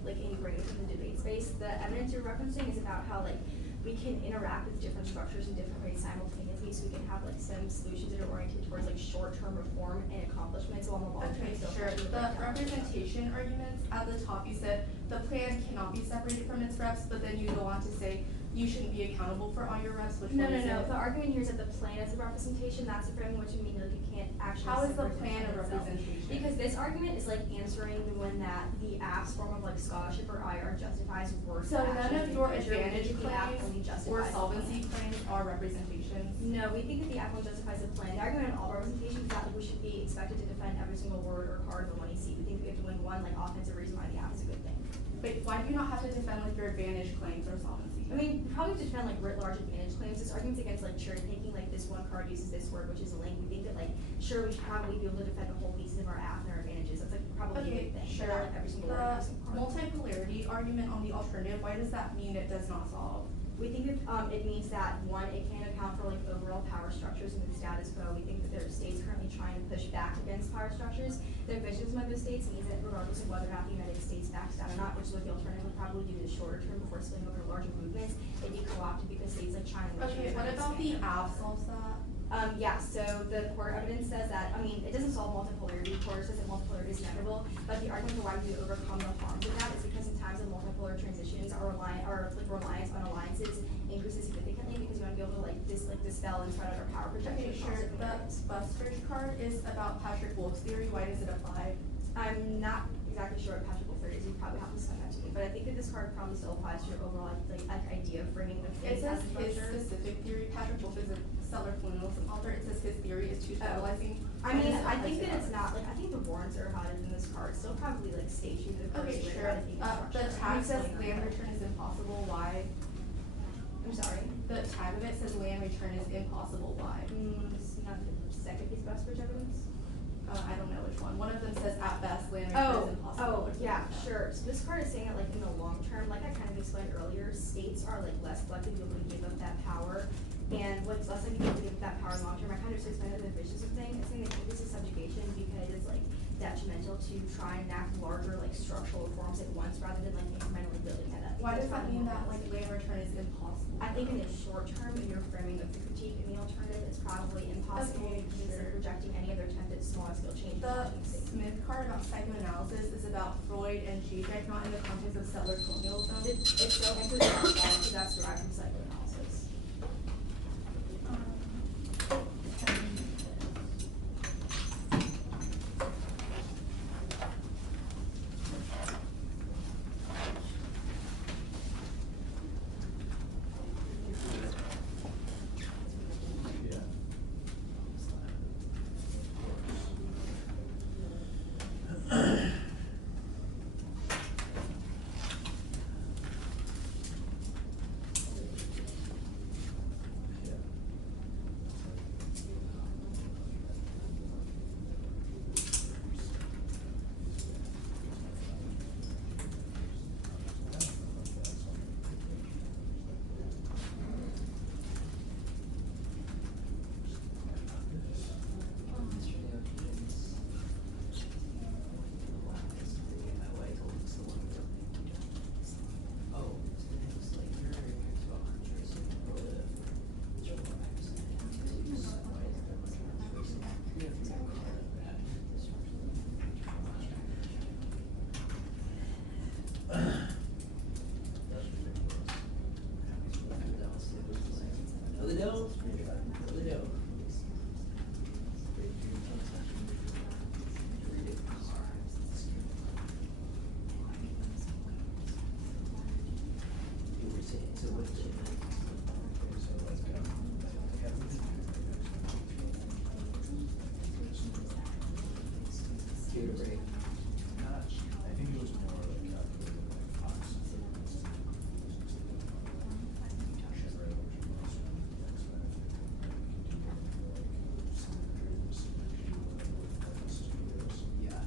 ingrained in the debate space. The evidence you're referencing is about how like we can interact with different structures in different ways simultaneously, so we can have like some solutions that are oriented towards like short-term reform and accomplishment. So on the long term, Sure. The representation arguments at the top, you said the plan cannot be separated from its reps, but then you go on to say you shouldn't be accountable for all your reps. Which No. one is it? The argument here is that the plan is a representation. That's the framing which would mean like you can't actually. How is the separate plan a itself. representation? Because this argument is like answering the one that the app's form of like scholarship or IR justifies work. So none of your advantage the app claims only justifies or the solvency plan. claims are representations. No, we think that the app only justifies the plan. The argument on all representations is that like, we should be expected to defend every single word or card in the one you see. We think that we have to win one like offensive reason why the app is a good thing. But why do you not have to defend like your advantage claims or solvency? I mean, we probably have to defend like writ large advantage claims. This argument's against like cherry picking, like this one card uses this word, which is a link. We think that like sure we should probably be able to defend the whole pieces of our app and our advantages. That's like probably a good thing. Sure. Not, like, every single word, every single card. Multipolarity argument on the alternative, why does that mean it does not solve? We think that it means that one, it can account for like overall power structures in the status quo. We think that there are states currently trying to push back against power structures. The ambitions of those states means that regardless of whether or not the United States backs down or not, which is what the alternative would probably do in the shorter term before spilling over to larger movements, it'd be co-opted because states like China. Okay, what about the app solves that? Yeah, so the Porter evidence says that, I mean, it doesn't solve multipolarity. Porter says that multipolarity is inevitable, but the argument for why we overcome the harms of that is because in times of multipolar transitions, our reliance on alliances increases significantly because you want to be able to dispel and spread out our power projection. Okay, sure. The Bustridge card is about Patrick Wolf's theory. Why does it apply? I'm not exactly sure what Patrick Wolf theory is. You probably have to send that to me, but I think that this card probably still applies to your overall idea of framing the It says as a his structure. specific theory. Patrick Wolf is a settler colonialism author. It says his theory is too stabilizing. I mean, I think that it's not like I think the warrants are higher than this card. Still probably like state you the Okay, first way sure. to think of The structure. tag says land return is impossible. Why? I I'm sorry. The tag of it says land return is impossible. Why? It's not the second piece of best evidence. I don't know which one. One of them says at best land return is impossible. Yeah, sure. So this card is saying that like in the long term, like I kind of explained earlier, states are like less likely to be able to give up that power. And what's less likely to be able to give up that power in the long term, I kind of just explained it in the efficiency thing. It's saying that this is subjugation because it's like detrimental to try and enact larger like structural reforms at once rather than like incrementally building it up. Why does that mean that like land return is impossible? I think in the short term, when you're framing the critique, in the alternative, it's probably impossible Okay, because they're rejecting any other attempt at small scale change. The Smith card about psychoanalysis is about Freud and Zizek, not in the context of settler colonialism. It still enters that, because that's derived from psychoanalysis. I think it was more like calculated like Octos. Yeah.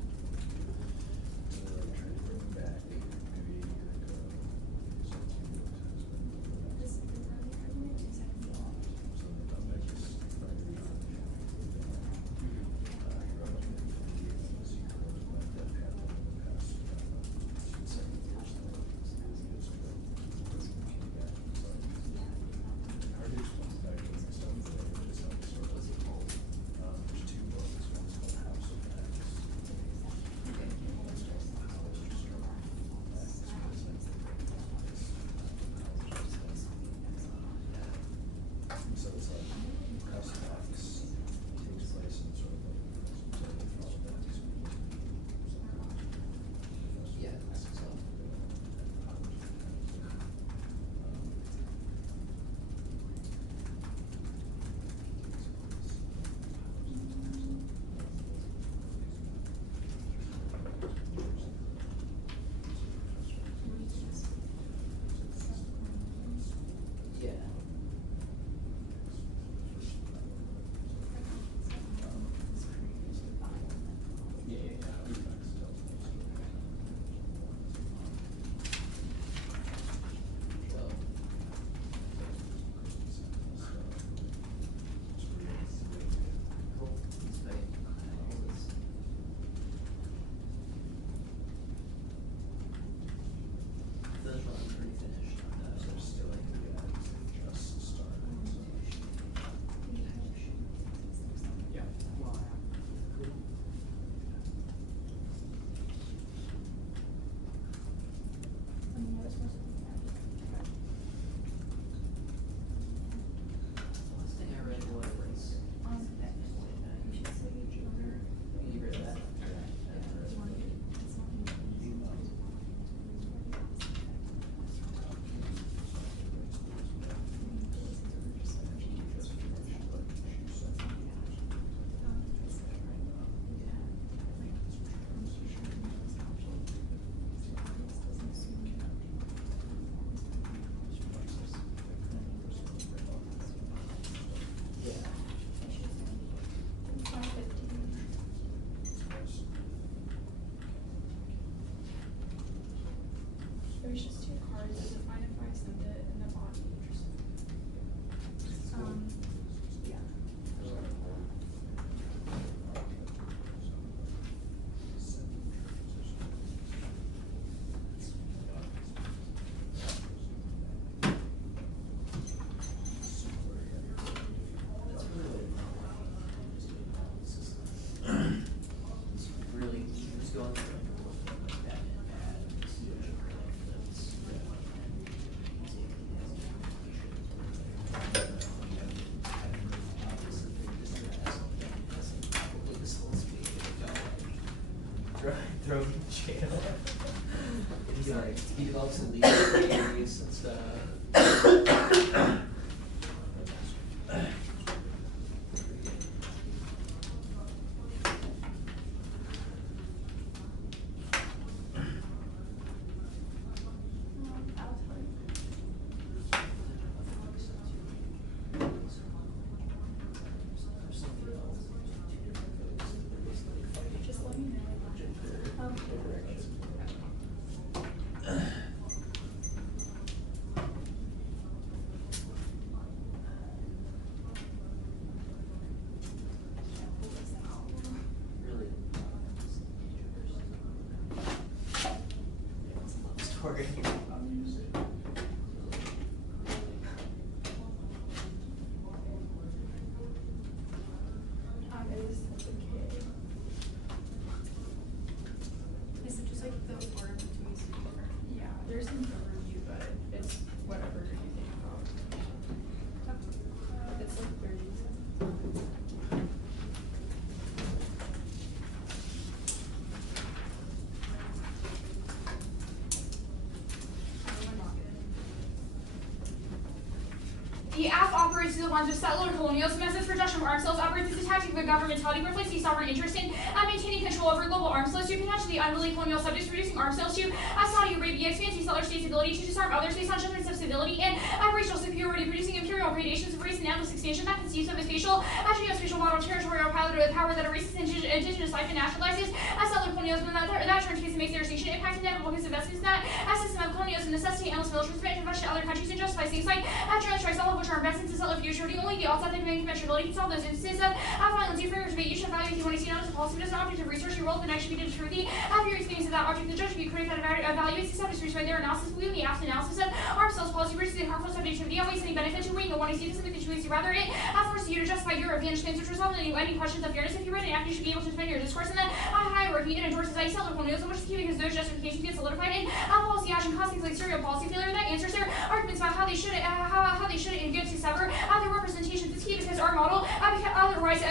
throw him in jail. He develops illegal behaviors and stuff. Just let me know. Really. It's a love story. It's okay. Is it just like the order between super? Yeah, there's some overview, but it's whatever you think about. It's like 30 seconds. The AF operates through the lines of settler colonialism as its production of arms sales operates as a tactic of a governmentality where places sovereign interest in maintaining control over global arms sales to potentially unruly colonial subjects, reducing arms sales to Saudi Arabia expands these settler states' ability to disarm others based on judgments of civility and racial superiority, producing imperial gradations of race and endless expansion that conceives of a spatial, geospatial model of territorial power that erases indigenous life and nationalizes settler colonialism, and that turn case makes their extinction impact inevitable because investments in that system of colonialism necessitate endless military intervention to other countries and justifies things like joint strikes, all of which are investments in settler futurity. Only the authentic conventionality can solve those instances of violence. You framers debate, you should evaluate the one you see not as a policy, but as an object of research. Your role the next should be to determine the your experience of that object. The judge should be critic that evaluates the subjects reached by their analysis. We in the absent analysis of arms sales policy reduces the harmful subjectivity, outweighs any benefit to wing the one you see to something that you see. Rather, it forces you to justify your advantage claims which resolve any questions of fairness. If you read an act, you should be able to defend your discourse in the hierarchy and endorses a settler colonialism, which is key because those justifications get solidified in policy action, cause things like serial policy failure. That answers their arguments about how they should and get to sever their representations. It's key because our model, otherwise,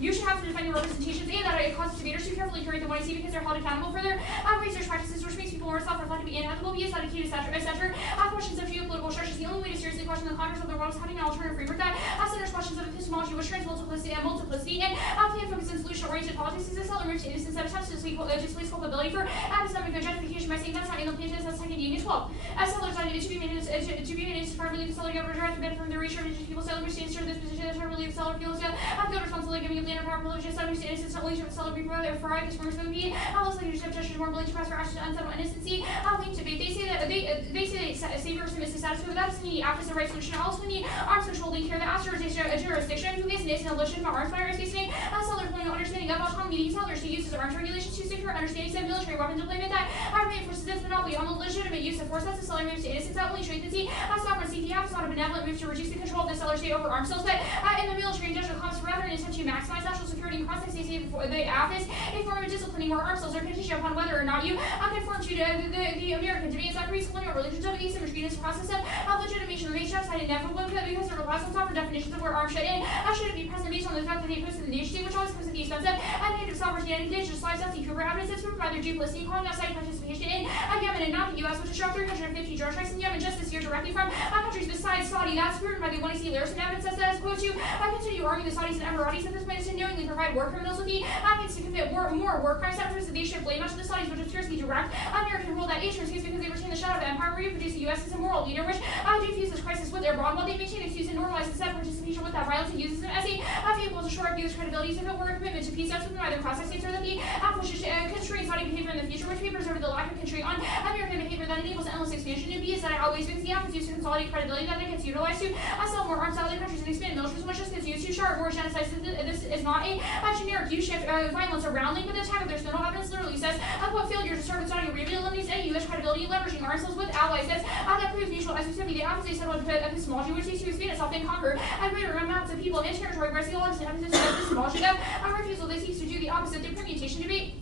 you should have to defend your representations, and that it causes debaters to carefully curate the one you see because they're held accountable for their research practices, which makes people more self-reflective and ethical, be a key to censure questions of geopolitical structures. The only way to seriously question the contours of the world is having an alternative framework that centers questions of epistemology, which turns multiplicity and plan focus and solution-oriented politics is a settler move to innocence that attempts to displace culpability for epistemic justification by saying that's not in the plaintiffs, that's second union 12. As settlers to be made to properly the settler government direct benefit from the research of people settler who stand this position that properly the settler feels good responsibility giving land or power privilege to settler who stand innocence, not only to settler be provided for this firm's going to be less likely to have justice more willing to press for action to unsettle innocency. Linked to debate. They say that savior is submissive status, but that doesn't mean the act is the right solution. Also, we need arms control link here. The jurisdiction who is an innocent illusion about arms fire is facing settler colonial understanding of autonomy, needing settlers to use his arms regulations to secure understanding of military weapon deployment that reinforces its monopoly on the legitimate use of force. That's the settler moves to innocence. That only strengthens the sovereignty. The act is not a benevolent move to reduce the control of the settler state over arms sales, but in the military industrial complex, rather an attempt to maximize national security and context, they say the act is a form of disciplining where arms sales are contingent upon whether or not you conform to the American demands that creates colonial relations of asymmetry. This process of legitimation remains justified inevitable because it relies on sovereign definitions of where arms should be present based on the fact that they oppose to the nation state, which always comes at the expense of native sovereignty and indigenous lives. That's the Cooper evidence that's proven by their duplicity, calling outside participation in Yemen and not the U.S., which has struck 350 drone strikes in Yemen just this year directly from countries besides Saudi. That's proven by the 1AC Larison evidence that says, quote, to continue arming the Saudis and Emiratis at this point is to knowingly provide war criminals with the means to commit more war crimes. That proves that they should blame much of the Saudis, which appears to be direct American rule that Asian is because they retain the shadow of empire, reproduce the U.S. as a moral leader, which defuse this crisis with their brawn while they maintain excuse and normalize instead participation with that violence and uses them as a vehicle to shore up U.S. credibility. If it were a commitment to peace, that's proven by their cross states, or that the push to constrain Saudi behavior in the future, which papers over the lack of constraint on American behavior that enables endless expansion. And B is that it outweighs because the act is used to consolidate credibility that it gets utilized to sell more arms to other countries and expand militaries, which just gets used to shard more genocide. This is not a generic U-shift violence around link, but the time of their spindle evidence literally says, quote, failure to serve in Saudi Arabia eliminates any U.S. credibility leveraging arms sales with allies. That proves mutual exclusivity. The opposite is settled epistemology, which seeks to expand itself and conquer greater amounts of people and territory, whereas the longest emphasis on epistemology of refusal that seeks to do the opposite. The permutation debate.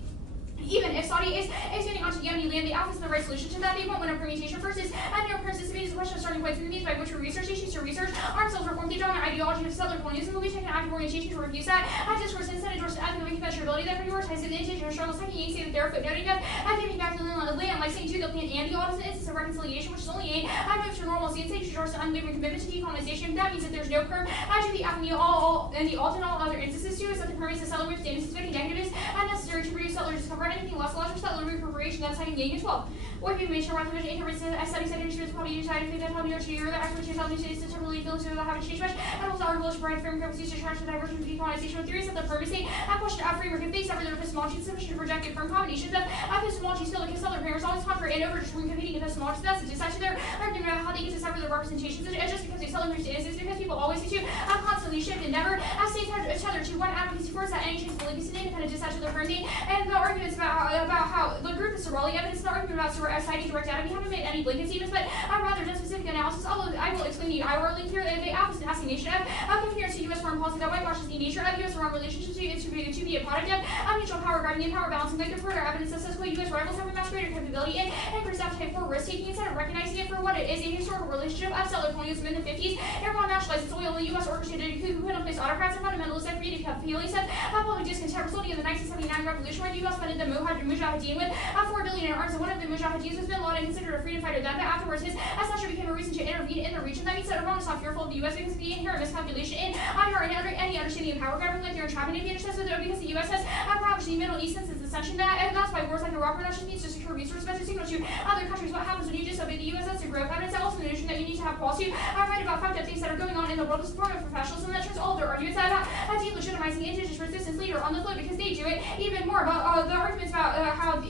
Even if Saudi is expanding onto Yemeni land, the act is the right solution to that. They won't win a permutation first is near princess debate is a question of starting points and the means by which we research issues to research arms sales reform. The dominant ideology of settler colonialism will be taken active orientation to refuse that discourse and instead endorse an ethical conventional accountability that prioritizes the indigenous struggles, taking agency that they're footnoting of, giving back to the land, like saying to the plan and the ultimate instance of reconciliation, which is only a move to normalcy and saying to unwavering commitment to decolonization. That means that there's no perm to the avenue all and the alt and all other instances too is that the permits to settler with standards is very negative and necessary to produce settlers to cover anything less large for settler reappropriation. That's how you gain 12. What you made sure rather than interest in studies that instruments probably decided to how near to your expertise how these days to really feel to haven't changed much and also our goals to provide firm capacities to charge the diversion of decolonization with theories of the permanency and question of framework if they sever their epistemology sufficient to project it from combinations of epistemology still because settler framers always conquer and over just competing epistemology. That's a decide to their argument about how they get to sever their representations and just because they settler understand is because people always need to constantly shift and never stay tethered to one advocacy force that any chance of belief is an independent decide to their permanency and the arguments about how the group is Sorelli evidence the argument about citing direct data. We haven't made any blanket statements, but rather than specific analysis, although I will explain the IR link here, the opposite assignation of compared to U.S. foreign policy that whitewashes the nature of U.S. foreign relationships to be a product of mutual power guarding and power balancing. Like the further evidence that says U.S. rivals have a much greater capability and increased appetite for risk taking instead of recognizing it for what it is, a historical relationship of settler colonialism in the 50s. Everyone nationalized its oil. The U.S. orchestrated a coup put in place autocrats and fundamentalists that created capitalism. Public discontent resulting in the 1979 revolution where the U.S. funded the Mujahideen with $4 billion in arms, and one of the Mujahideens was bin Laden considered a freedom fighter then, but afterwards his accession became a reason to intervene in the region. That means that Iran is not fearful of the U.S. because of the inherent miscalculation in any understanding of power grabbing, like their entrapment advantage says that because the U.S. has ravaged the Middle East since its ascension, and that's why wars like Iraq production needs to secure resources, but to signal to other countries what happens when you disobey the U.S. as to growth. Evidence that also the notion that you need to have quality write about fucked up things that are going on in the world is form of professionals, and that turns all of their arguments about delegitimizing the indigenous resistance leader on the floor because they do it even more about the arguments about how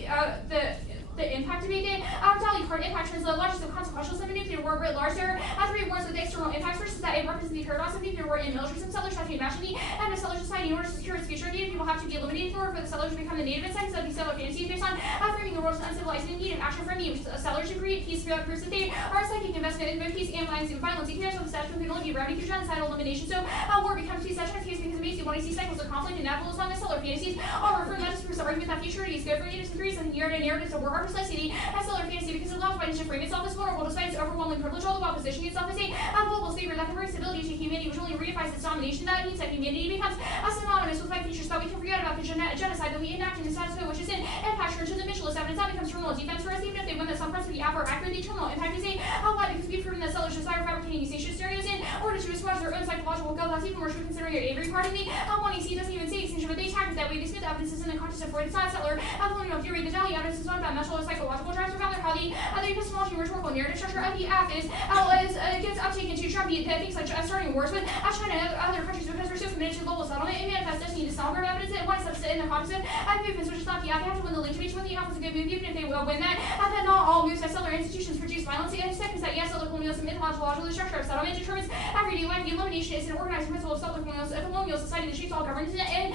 the impact to make it. Dolly Card impact turns the largest of consequential of a nuclear war writ large. There are three wars with external impacts. First is that it represents the paradox of nuclear war in militarism. Settlers have to imagine the end of settler society in order to secure its future. Native people have to be eliminated in order for the settlers to become the native. And second is that the settler fantasy is based on framing the world as uncivilized and in need of action from the settlers to create peace proves that they are a psychic investment in both peace and violence. Ignorance of the statute can only be remedied through genocidal elimination. So war becomes peace. That's case because it makes you want to see cycles of conflict and inevitable as long as settler fantasies are referring that just proves the argument that futurity is good for natives and Greece and narratives of war are precisely settler fantasy because it allows whiteness to frame itself as vulnerable despite its overwhelming privilege, all the while positioning itself as a global savior that can bring stability to humanity, which only reifies its domination. That means that humanity becomes synonymous with white features that we can forget about the genocide that we enact in the status quo, which is an impact to the Mitchellist evidence that becomes terminal defense for us, even if they win that some parts of the app are accurate. The terminal impact is a lie because we've proven that sellers desire fabricating these nation stereos in order to assuage their own psychological guilt. That's even more true considering your Avery part in the one AC doesn't even say extinction, but they tag it that way. They spit the evidence is in the context of Freud. It's not settler colonial theory. The Dali evidence is not about mental or psychological drives, or rather how the epistemology and rhetorical narrative structure of the app is gets uptaken to Trump things like starting wars with China and other countries because we're so committed to global settlement. It manifests destiny to stronger evidence that one steps in the concept of movements, which is not the app. They have to win the link to when the app is a good move, even if they will win that. Then not all moves that settler institutions produce violence. And second is that yes, settler colonialism mythological structure of settlement determines everyday life. The elimination is an organized principle of settler colonial society that shapes all governance and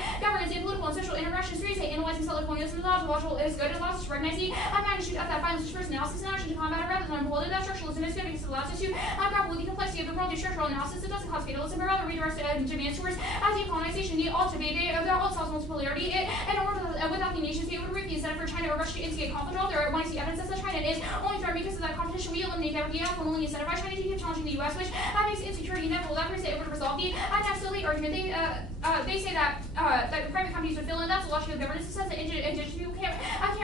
political and social interactions. Three say analyzing settler colonialism mythological is good. It allows us to recognize the magnitude of that violence, which first analysis and action to combat it rather than behold it. That structuralism is good because it allows us to grapple with the complexity of the world through structural analysis. It doesn't cause fatalism, but rather redirect demands towards decolonization. The alt solves multipolarity. In order without the nation state would root the incentive for China or Russia to instigate conflict. All there want to see evidence that China is only threatened because of that competition. We eliminate that with the app will only incentivize China to keep challenging the U.S., which makes insecurity inevitable. That proves that it would resolve the nextly argument. They say that that private companies would fill in. That's a logic of governance. It says that indigenous people can't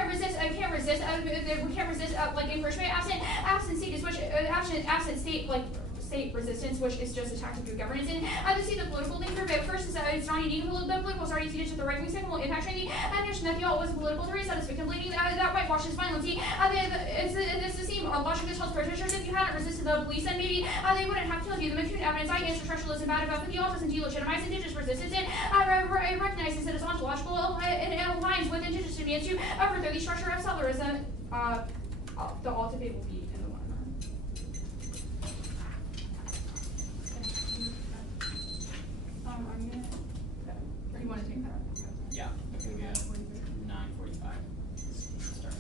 resist like encroachment absent state is which absent state like state resistance, which is just a tactic of governance. And to see the political link for it, first is it's not unique. The political is already seated to the right wing second will impact the notion that the alt was political theory that is speculating that whitewashes violence. It's the same logic that tells protesters if you hadn't resisted the police, then maybe they wouldn't have killed you. The McCune evidence I answer structuralism bad about, but the alt doesn't delegitimize indigenous resistance and recognizes that it's ontological and it aligns with indigenous demands to overthrow the structure of settlerism. The alt debate will be in the one. I'm gonna. Or you want to take that? Yeah. Okay. We have 9:45. Start.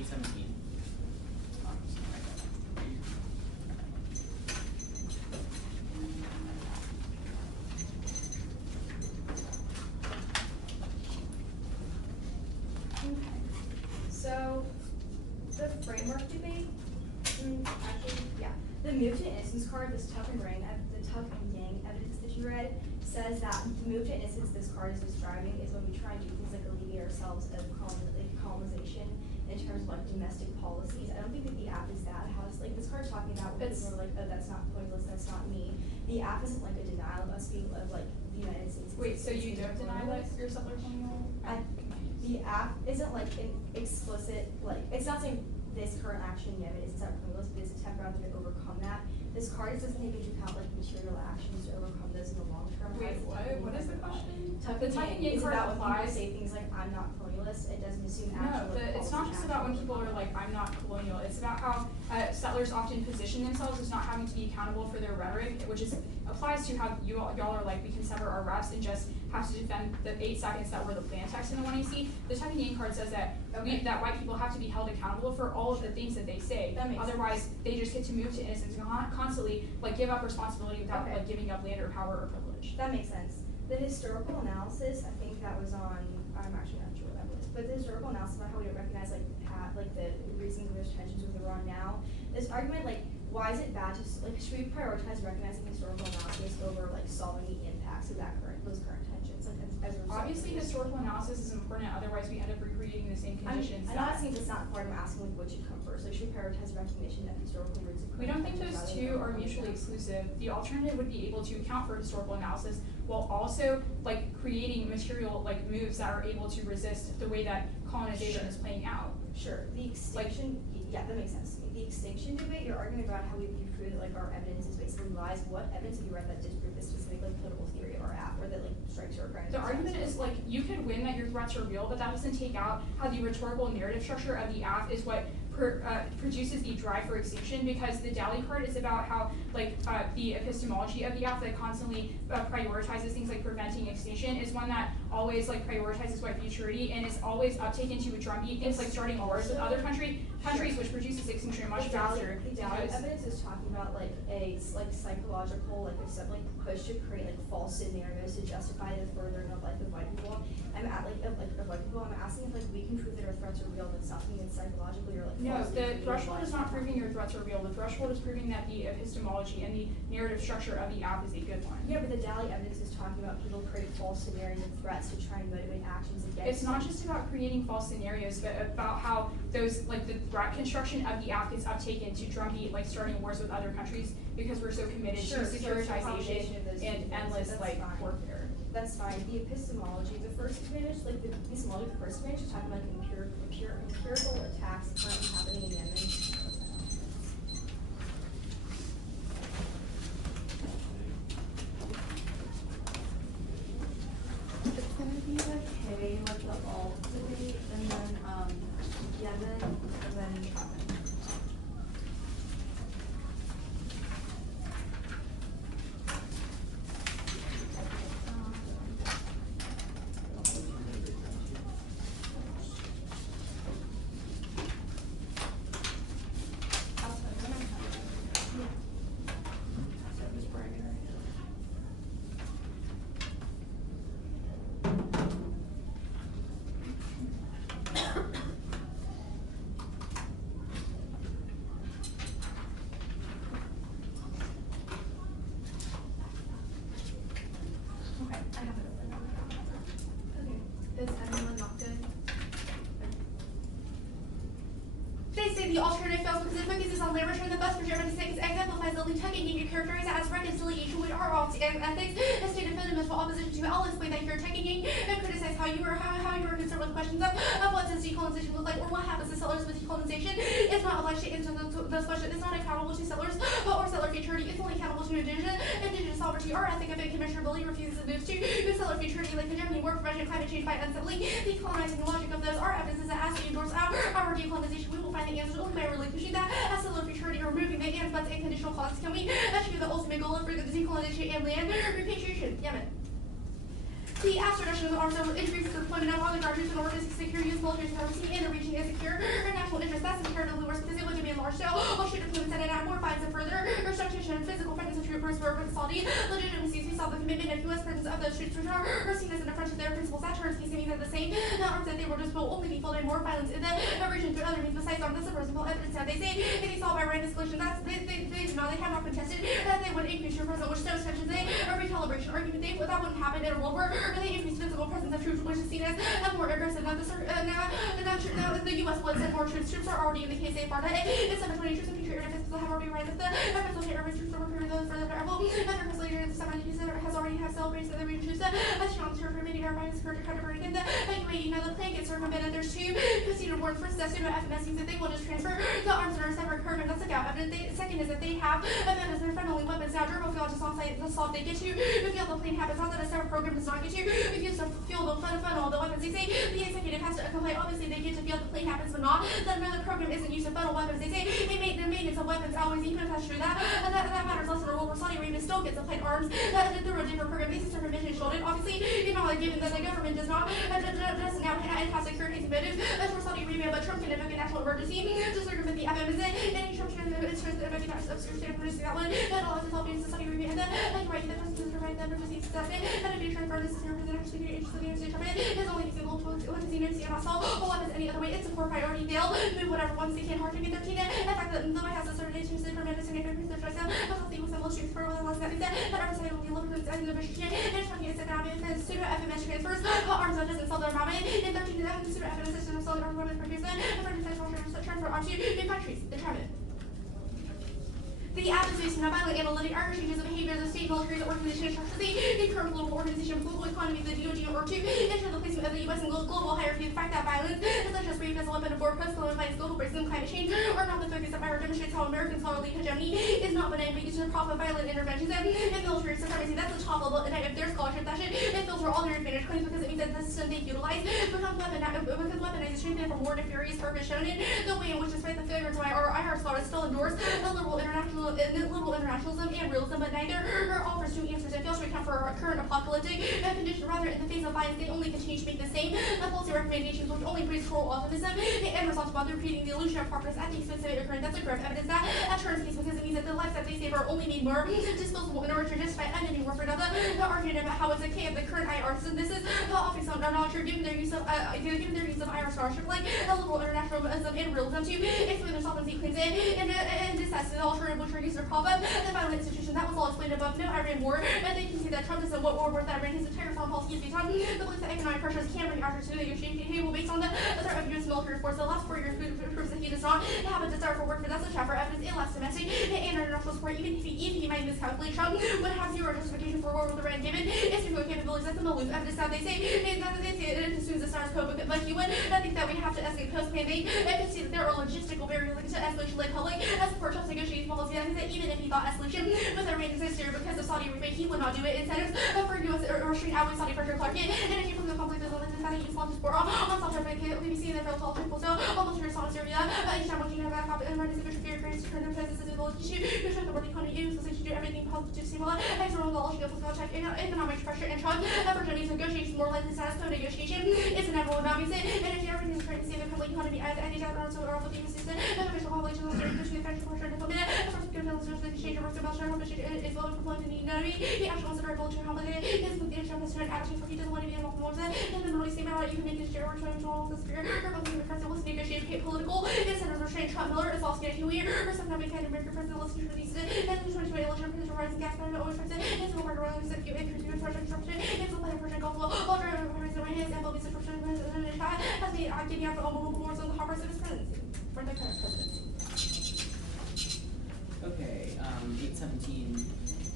817. So, the framework debate, actually, yeah. The move to innocence card, this tuck and gang evidence that you read, says that the move to innocence this card is describing is when we try and do things like alleviate ourselves of colonization in terms of like domestic policies. I don't think that the app is that. How it's like this card's talking about when people are like, oh, that's not pointless, that's not me. The app isn't like a denial of us being of like the United States. Wait, so you don't deny that you're settler colonial? The app isn't like an explicit, like, it's not saying this current action in Yemen is separate from this, but it's a temporary to overcome that. This card doesn't take into account like material actions to overcome those in the long term. Wait, what? What is the question? The tuck and gang is card about when people applies. say things like, I'm not colonialist, it doesn't assume actual. No, it's not just about when people are like, I'm not colonial. It's about how settlers often position themselves as not having to be accountable for their rhetoric, which applies to how y'all are like, we can sever our reps and just have to defend the 8 seconds that were the plan text in the 1AC. The tuck and gang card says that that white people have to be held accountable for all of the things that they say. Otherwise, they just get to move to innocence and constantly like give up responsibility without like giving up land or power or privilege. That makes sense. The historical analysis, I think that was on, I'm actually not sure what that was, but the historical analysis about how we don't recognize like the reasons there's tensions with Iran now. This argument, like, why is it bad to, like, should we prioritize recognizing historical analysis over like solving the impacts of those current tensions? Like, as a result Obviously, historical analysis is important, otherwise we end up recreating the same conditions. I'm not asking if it's not part, I'm asking like what should come first. Like, should we prioritize recognition of historical roots of We don't think tensions those rather two than are mutually exclusive. The alternative would be able to account for historical analysis while also like creating material like moves that are able to resist the way that colonization is playing out. Sure. The extinction, yeah, that makes sense to me. The extinction debate, you're arguing about how we prove that like our evidence is basically lies. What evidence have you read that disprove this specific like political theory of our app or that like strikes your crime? The argument is like you could win that your threats are real, but that doesn't take out how the rhetorical narrative structure of the app is what produces the drive for extinction, because the Dally card is about how like the epistemology of the app that constantly prioritizes things like preventing extinction is one that always like prioritizes white futurity and is always uptaken to a drumbeat. It's like starting wars with other countries, which produces extinction much faster. The Dally evidence is talking about like a psychological like push to create like false scenarios to justify the furthering of life of white people. I'm at like of white people. I'm asking if like we can prove that our threats are real, but something that's psychologically or like. No, the threshold is not proving your threats are real. The threshold is proving that the epistemology and the narrative structure of the app is a good one. Yeah, but the Dally evidence is talking about people create false scenarios and threats to try and motivate actions against. It's not just about creating false scenarios, but about how those like the threat construction of the app gets uptaken to drumbeat like starting wars with other countries because we're so committed to securitization and endless like warfare. That's fine. The epistemology, the first advantage, like the epistemology of the first advantage is talking about empirical attacks currently happening in Yemen. It's gonna be like K, like the alt debate, and then Yemen, and then Chapman. The alternative fails because it focuses on labor and the best for German state exemplifies the tucking you characterize as reconciliation with our ethics and state of fundamental opposition to. I'll explain that here tucking and criticize how you are concerned with questions of what does decolonization look like or what happens to settlers with decolonization. It's not obliged to answer those questions. It's not accountable to settlers or settler futurity. It's only accountable to indigenous sovereignty. Our ethic of incommensurability refuses to move to settler futurity like the Germany war prevention climate change by uncivilly decolonizing the logic of those. Our evidence is that as we endorse our decolonization, we will find the answers only by relinquishing that as settler futurity, removing the and buts and conditional clauses. Can we achieve the ultimate goal of decolonization and land repatriation? Yemen. The extradition also increases the deployment of other graduates in order to secure U.S. military supremacy in the region and secure our national interest. That's imperatively worse because it would demand large scale offshore deployments and enact more fines and further restriction and physical presence of troopers for Saudi legitimacy. We saw the commitment of U.S. presence of those troops, which are seen as an affront to their principles. That turns means that the same arms that they were just will only be filled in more violence in the region through other means besides arms. That's a reasonable evidence that they say if they saw by right escalation. That's they do not. They have not contested that they would increase your presence, which shows tensions. A recalibration argument. That wouldn't happen in a world where they increase physical presence of troops, which is seen as more aggressive. Now the U.S. would send more troops. Troops are already in the KSA Barda. It's 720 troops and Patriot air defenses have already arrived at the missile air troops are preparing those for the travel. Another facility in the 70s has already have celebrated the region troops. As shown on the for many airlines for counterburning in the UAE. Now the plan gets circumvented. There's two casino warrants. First, that pseudo FMS means that they will just transfer the arms that are separate curve, and that's a gap evidence. Second is that they have as their funneling weapons. Now German fuel just on site the assault they get to feel the plane happens. Not that a separate program does not get to refuse to fuel the funnel the weapons. They say the executive has to complain. Obviously they get to feel the plane happens, but not that another program isn't used to funnel weapons. They say they make the maintenance of weapons always, even if that's true. That matters less than a world where Saudi Arabia still gets to plane arms through a different program. This is circumvention shouldered. Obviously, you know, given that the government does not does now have security motives for Saudi Arabia, but Trump can invoke a national emergency to circumvent the FMS. Any Trump can invoke a national emergency that one that allows the Saudi Arabia and the right the president to provide the emergency assessment and a big transfer this is here for the national security interest of the United States government is only single one casino see and also or weapons any other way. It's a core priority. They'll move whatever ones they can hard to get 13. In fact, the White House has certain nations for medicine and research myself, but I'll see with some streets for one last that our side will be looking at the mission and trying to get set out and pseudo FMS transfers arms that doesn't sell their ramen in 13 that pseudo FMS system of selling arms ramen producers and for defense transfer onto new countries. They try it. The application of violent analytic are changes of behavior of the state military organization structure the current global organization global economy the DOD or to enter the placement of the U.S. in global hierarchy. The fact that violence such as rape as a weapon of war, post-colonial fights, global racism, climate change are not the focus of our demonstrates how American scholarly hegemony is not benign but used to profit violent interventions and military supremacy. That's the top level of their scholarship. That should filter all their advantage claims because it means that the system they utilize becomes weaponization for more nefarious purpose shown in the way in which despite the failure to our IR scholars still endorse a liberal internationalism and realism, but neither offers two answers and fails to account for our current apocalyptic condition. Rather, in the face of violence, they only continue to make the same policy recommendations, which only breeds cruel optimism and results while they're repeating the illusion of progress at the expense of occurrence. That's a grave evidence that turns case because it means that the lives that they save are only made more disposable in order to justify unending warfare. Now, the argument about how it's okay of the current IR system, this is often not true given their use of IR scholarship, like liberal internationalism and realism to explain their solvency claims and discuss the alternative which are used to prop up the violent institution. That was all explained above. No Iran war, and they can see that Trump doesn't want war with Iran. His entire foreign policy is based on the belief that economic pressures can bring Iraq to the negotiating table based on the threat of U.S. military force. The last 4 years proves that he does not have a desire for work, but that's a trap for evidence in less domestic and international support. Even if he might miscalculate, Trump would have zero justification for war with Iran given its nuclear capabilities. That's in the loop. Evidence that they say it assumes the status quo, but he would think that we have to escape post-pandemic and can see that there are logistical barriers to escalation like public as support Trump's negotiating policy. I think that even if he thought escalation with Iran is necessary because of Saudi Arabia, he would not do it. Incentives for U.S. or restrain outweigh Saudi pressure Clark and energy from the conflict is limited. That he launches for on South Africa. We see that failed to all people. So almost for Saudi Syria, each time watching that cop and running the fear grants to turn their presence as able to issue, which the world economy is to do everything possible to stimulate external knowledge, political check, economic pressure, and Trump opportunities negotiations more likely status quo negotiation is inevitable. Not means it, and if everything is trying to save the public economy, I think that also are the famous system, and official population will start pushing the factory portion of the minute, and first good intelligence, the exchange of work about sharing publishing is low for the economy. The actual consider revolution how they is with the Trump has turned action for he doesn't want to be involved more than and then really statement about you can make his share or trying to control the spirit or both the president was negotiated political incentives restrain Trump Miller is also getting weird or some kind of American president listening to these and the 2020 election president rising gas prices always tries to it's more hard to that you increase your project disruption it's a plan project also all driver president my hands and will be disruption has made getting out the mobile wars on the harbors of his presidency for the current presidency. Okay, 8:17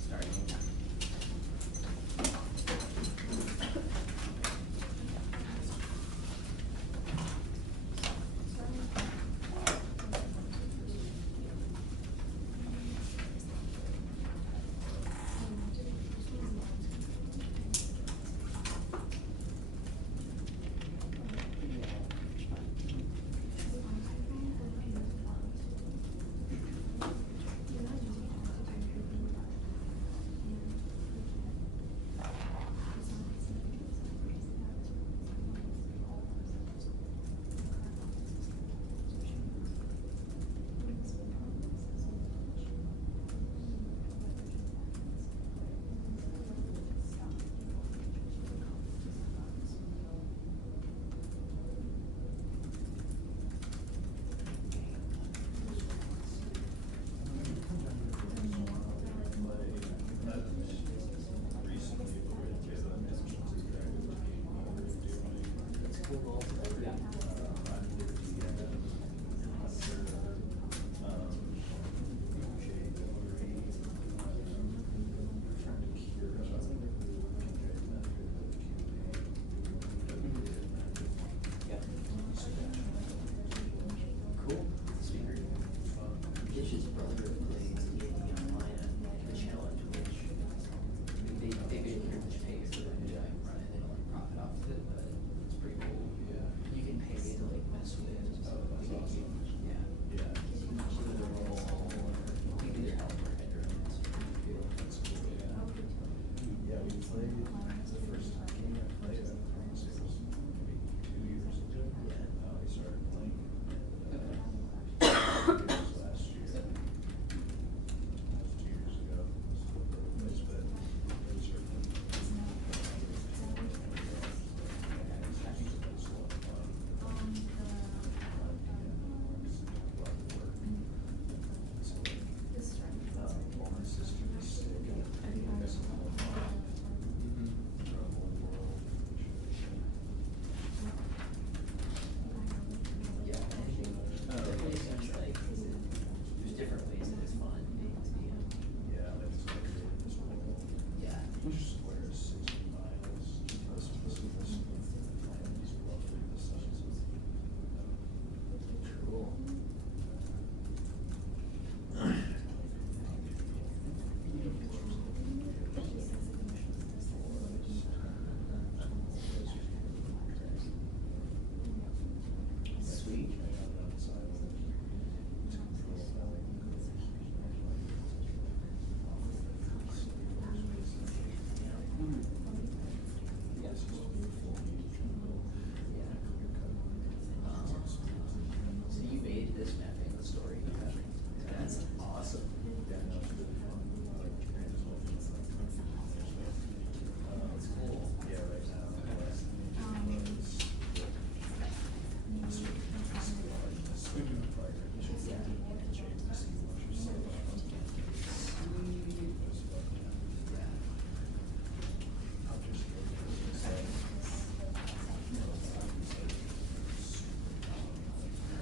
starting time.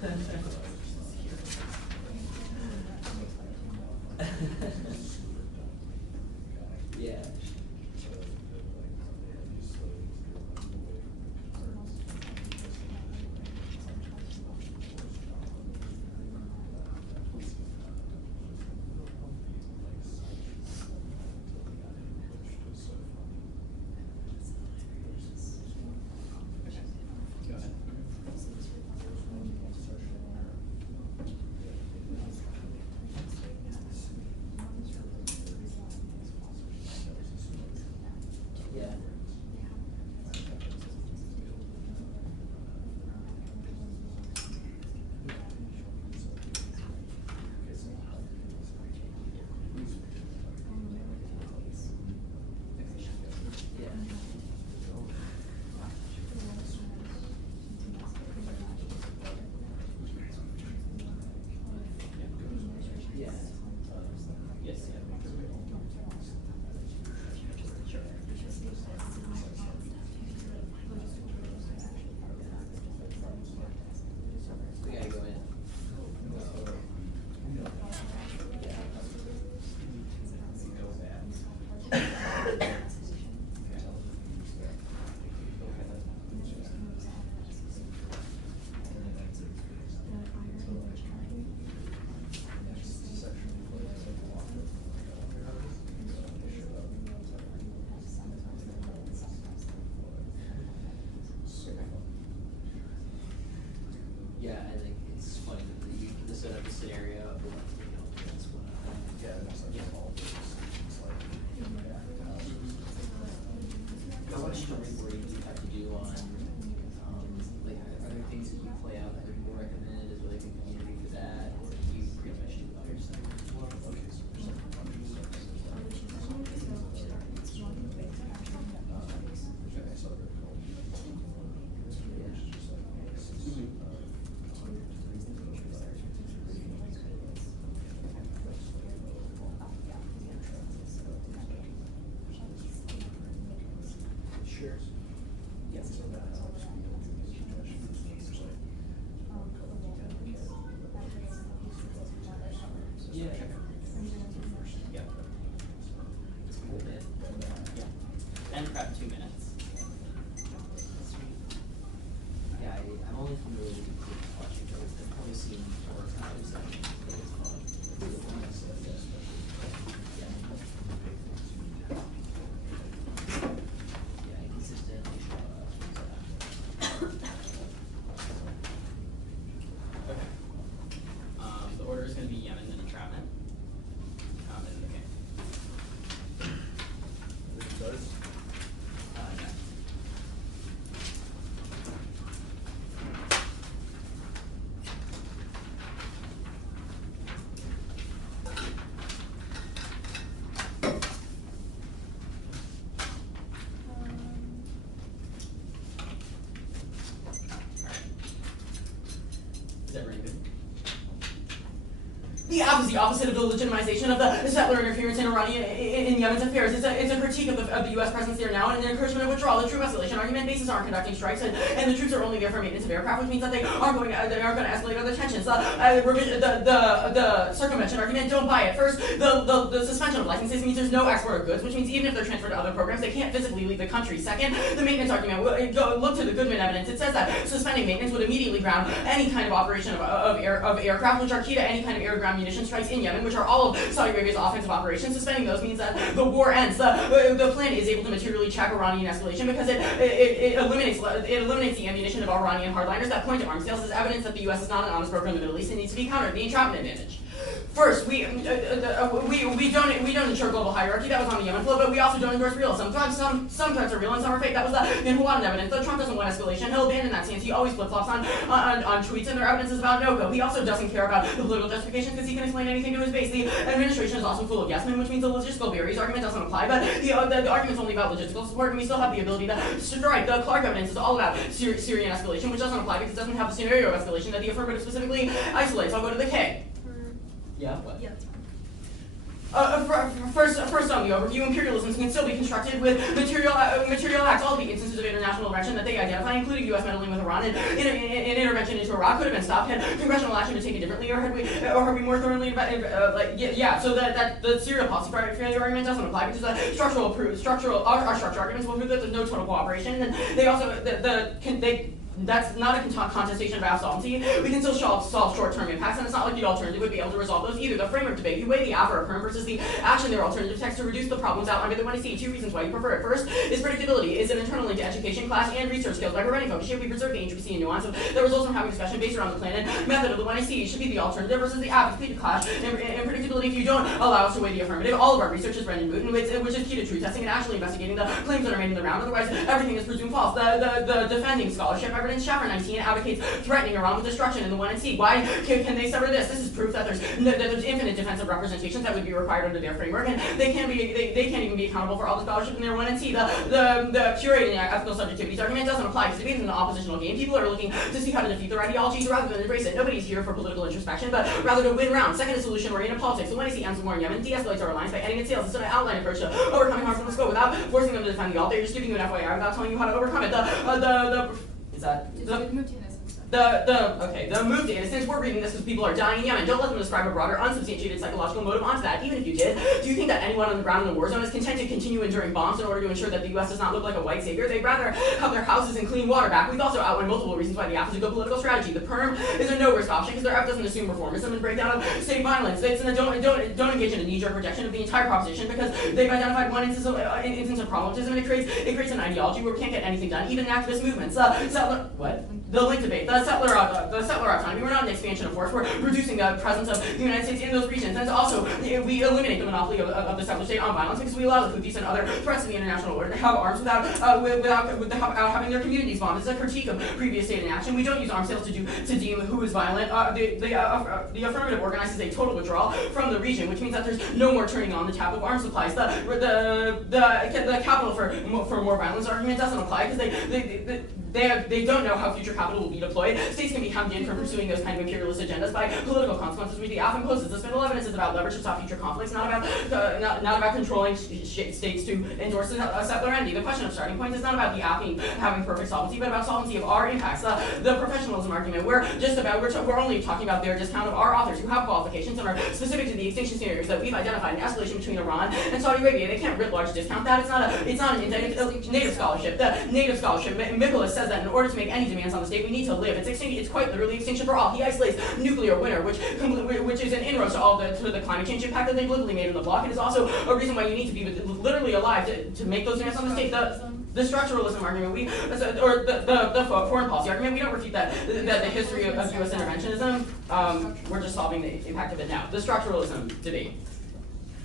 Yeah. Yeah. Yeah. Yes, yeah. We gotta go in. Yeah, I think it's funny that you can set up a scenario of what, that's what How much storyboarding do you have to do on, like, are there things that you play out that people recommend? Is there like a community for that? Or do you pretty much do it all yourself? Sure. Yes. Yeah. Yeah. Cool, man. Yeah. And prep 2 minutes. Yeah, I'm only familiar with watching those. I've probably seen 4 times. The order is going to be Yemen and entrapment. And okay. Yeah. Is everyone good? The app is the opposite of the legitimization of the settler interference in Yemen's affairs. It's a critique of the U.S. presence there now and an encouragement of withdrawal. The true escalation argument bases aren't conducting strikes, and the troops are only there for maintenance of aircraft, which means that they aren't going to escalate other tensions. The circumvention argument, don't buy it. First, the suspension of licenses means there's no export of goods, which means even if they're transferred to other programs, they can't physically leave the country. Second, the maintenance argument, look to the Goodman evidence. It says that suspending maintenance would immediately ground any kind of operation of aircraft, which are key to any kind of air-ground munition strikes in Yemen, which are all of Saudi Arabia's offensive operations. Suspending those means that the war ends. The plan is able to materially check Iranian escalation because it eliminates the ammunition of Iranian hardliners that point to arms sales as evidence that the U.S. is not an honest broker in the Middle East and needs to be countered. The entrapment advantage. First, we don't ensure global hierarchy. That was on the Yemen flow, but we also don't endorse realism. Some threats are real and some are fake. That was the Minhuan evidence. Though Trump doesn't want escalation, he'll abandon that stance. He always flip-flops on tweets, and their evidence is about no-go. He also doesn't care about the political justifications because he can explain anything to his base. The administration is also full of yes men, which means the logistical barriers argument doesn't apply, but the argument's only about logistical support, and we still have the ability to strike. The Clark evidence is all about Syrian escalation, which doesn't apply because it doesn't have the scenario of escalation that the affirmative specifically isolates. I'll go to the K. Yeah, what? Yeah, that's fine. First on the overview, imperialism can still be constructed with material acts. All the instances of international intervention that they identify, including U.S. meddling with Iran and intervention into Iraq, could have been stopped had congressional action been taken differently, or had we more thoroughly So that the serial policy failure argument doesn't apply because our structural arguments will prove that there's no total cooperation, and they also that's not a contestation of absolvency. We can still solve short-term impacts, and it's not like the alternative would be able to resolve those either. The framework debate, you weigh the after or perm versus the action their alternative text to reduce the problems out under the 1AC. Two reasons why you prefer it. First is predictability. It's an internal link to education, class, and research skills. By preventing focus, we preserve the intricacy and nuance that results from having discussion based around the plan and method of the 1AC. Should be the alternative versus the advocated clash and predictability. If you don't allow us to weigh the affirmative, all of our research is rendered moot, which is key to truth testing and actually investigating the claims that are made in the round. Otherwise, everything is presumed false. The defending scholarship evidence, chapter 19, advocates threatening Iran with destruction in the 1AC. Why can they sever this? This is proof that there's infinite defensive representations that would be required under their framework, and they can't even be accountable for all the scholarship in their 1AC. The curating ethical subjectivities argument doesn't apply because debates in the oppositional game. People are looking to see how to defeat their ideologies rather than embrace it. Nobody's here for political introspection, but rather to win rounds. Second is solution-oriented politics. The 1AC ends the war in Yemen, de-escalates our alliance by ending its sales. It's an outline approach to overcoming harms from the scope without forcing them to defend the alt. They're just giving you an FYI without telling you how to overcome it. The move to innocence, we're reading this because people are dying in Yemen. Don't let them describe a broader, unsubstantiated psychological motive onto that. Even if you did, do you think that anyone on the ground in the war zone is content to continue enduring bombs in order to ensure that the U.S. does not look like a white savior? They'd rather have their houses and clean water back. We've also outlined multiple reasons why the AF is a good political strategy. The PERM is a no-risk option because their AF doesn't assume reformism and breakdown of state violence. Don't engage in a knee-jerk rejection of the entire proposition because they've identified one instance of problematism, and it creates an ideology where we can't get anything done, even in activist movements. The link debate, the settler autonomy. We're not an expansion of force. We're reducing the presence of the United States in those regions, and also we eliminate the monopoly of the settler state on violence because we allow the Houthis and other threats to the international order to have arms without having their communities bombed. It's a critique of previous state inaction. We don't use arms sales to deem who is violent. The affirmative organizes a total withdrawal from the region, which means that there's no more turning on the tap of arms supplies. The capital for more violence argument doesn't apply because they don't know how future capital will be deployed. States can be hemmed in from pursuing those kind of imperialist agendas by political consequences, which the AF imposes. The spindle evidence is about leverage to stop future conflicts, not about controlling states to endorse a settler entity. The question of starting point is not about the AF having perfect solvency, but about solvency of our impacts. The professionalism argument, we're only talking about their discount of our authors who have qualifications and are specific to the extinction scenarios that we've identified in escalation between Iran and Saudi Arabia. They can't writ large discount that. It's not an native scholarship. The native scholarship, Mikolas says that in order to make any demands on the state, we need to live. It's quite literally extinction for all. He isolates nuclear winter, which is an inroad to the climate change impact that they've literally made in the block. It is also a reason why you need to be literally alive to make those demands on the state. The structuralism argument, or the foreign policy argument, we don't refute that the history of U.S. interventionism. We're just solving the impact of it now. The structuralism debate.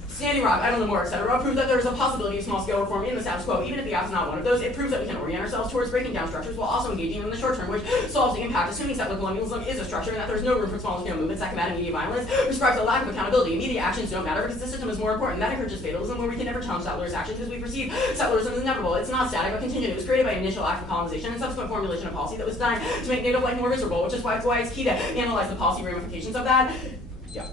Standing Rock, Idle and More, etc., proves that there is a possibility of small-scale reform in the status quo. Even if the AF is not one of those, it proves that we can orient ourselves towards breaking down structures while also engaging in the short term, which solves the impact, assuming settler colonialism is a structure and that there's no room for small-scale movements that combat immediate violence, prescribes a lack of accountability. Immediate actions don't matter because the system is more important. That encourages fatalism, where we can never challenge settlers' actions because we perceive settlerism as inevitable. It's not static but contingent. It was created by an initial act of colonization and subsequent formulation of policy that was designed to make native life more miserable, which is why it's key to analyze the policy ramifications of that. Yeah.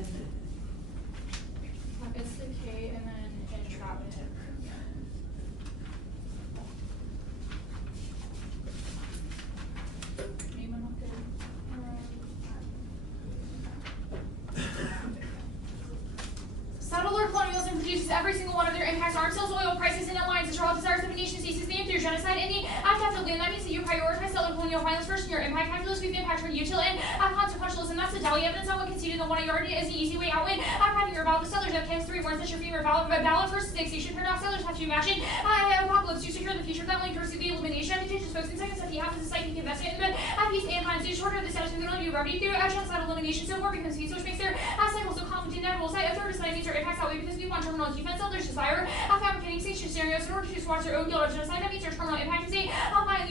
It's the K and then entrapment. Name I'm not good. Settler colonialism produces every single one of their impacts on ourselves, oil prices, and alliances are all desires of a nation ceases the aim through genocide and the act of land. That means that you prioritize settler colonial violence first in your impact calculus with the impact on util and consequentialism. That's the Dali evidence on what conceded in the one yard is the easy way out when writing your ballot. The settlers have cast 3 warns that your favorite ballot first annexation paradox. Settlers have to imagine apocalypse to secure the future of that only pursue the elimination of indigenous folks in seconds that the half of the psychic investment in the peace and finance is shorter of the status of the only remedy through genocide elimination. So war becomes peace, which makes their cycles so conflict inevitable. A third side means our impacts that way because we want terminal defense. Settlers desire fabricating sanction scenarios in order to squash their own guilt of genocide. That means our terminal impact is the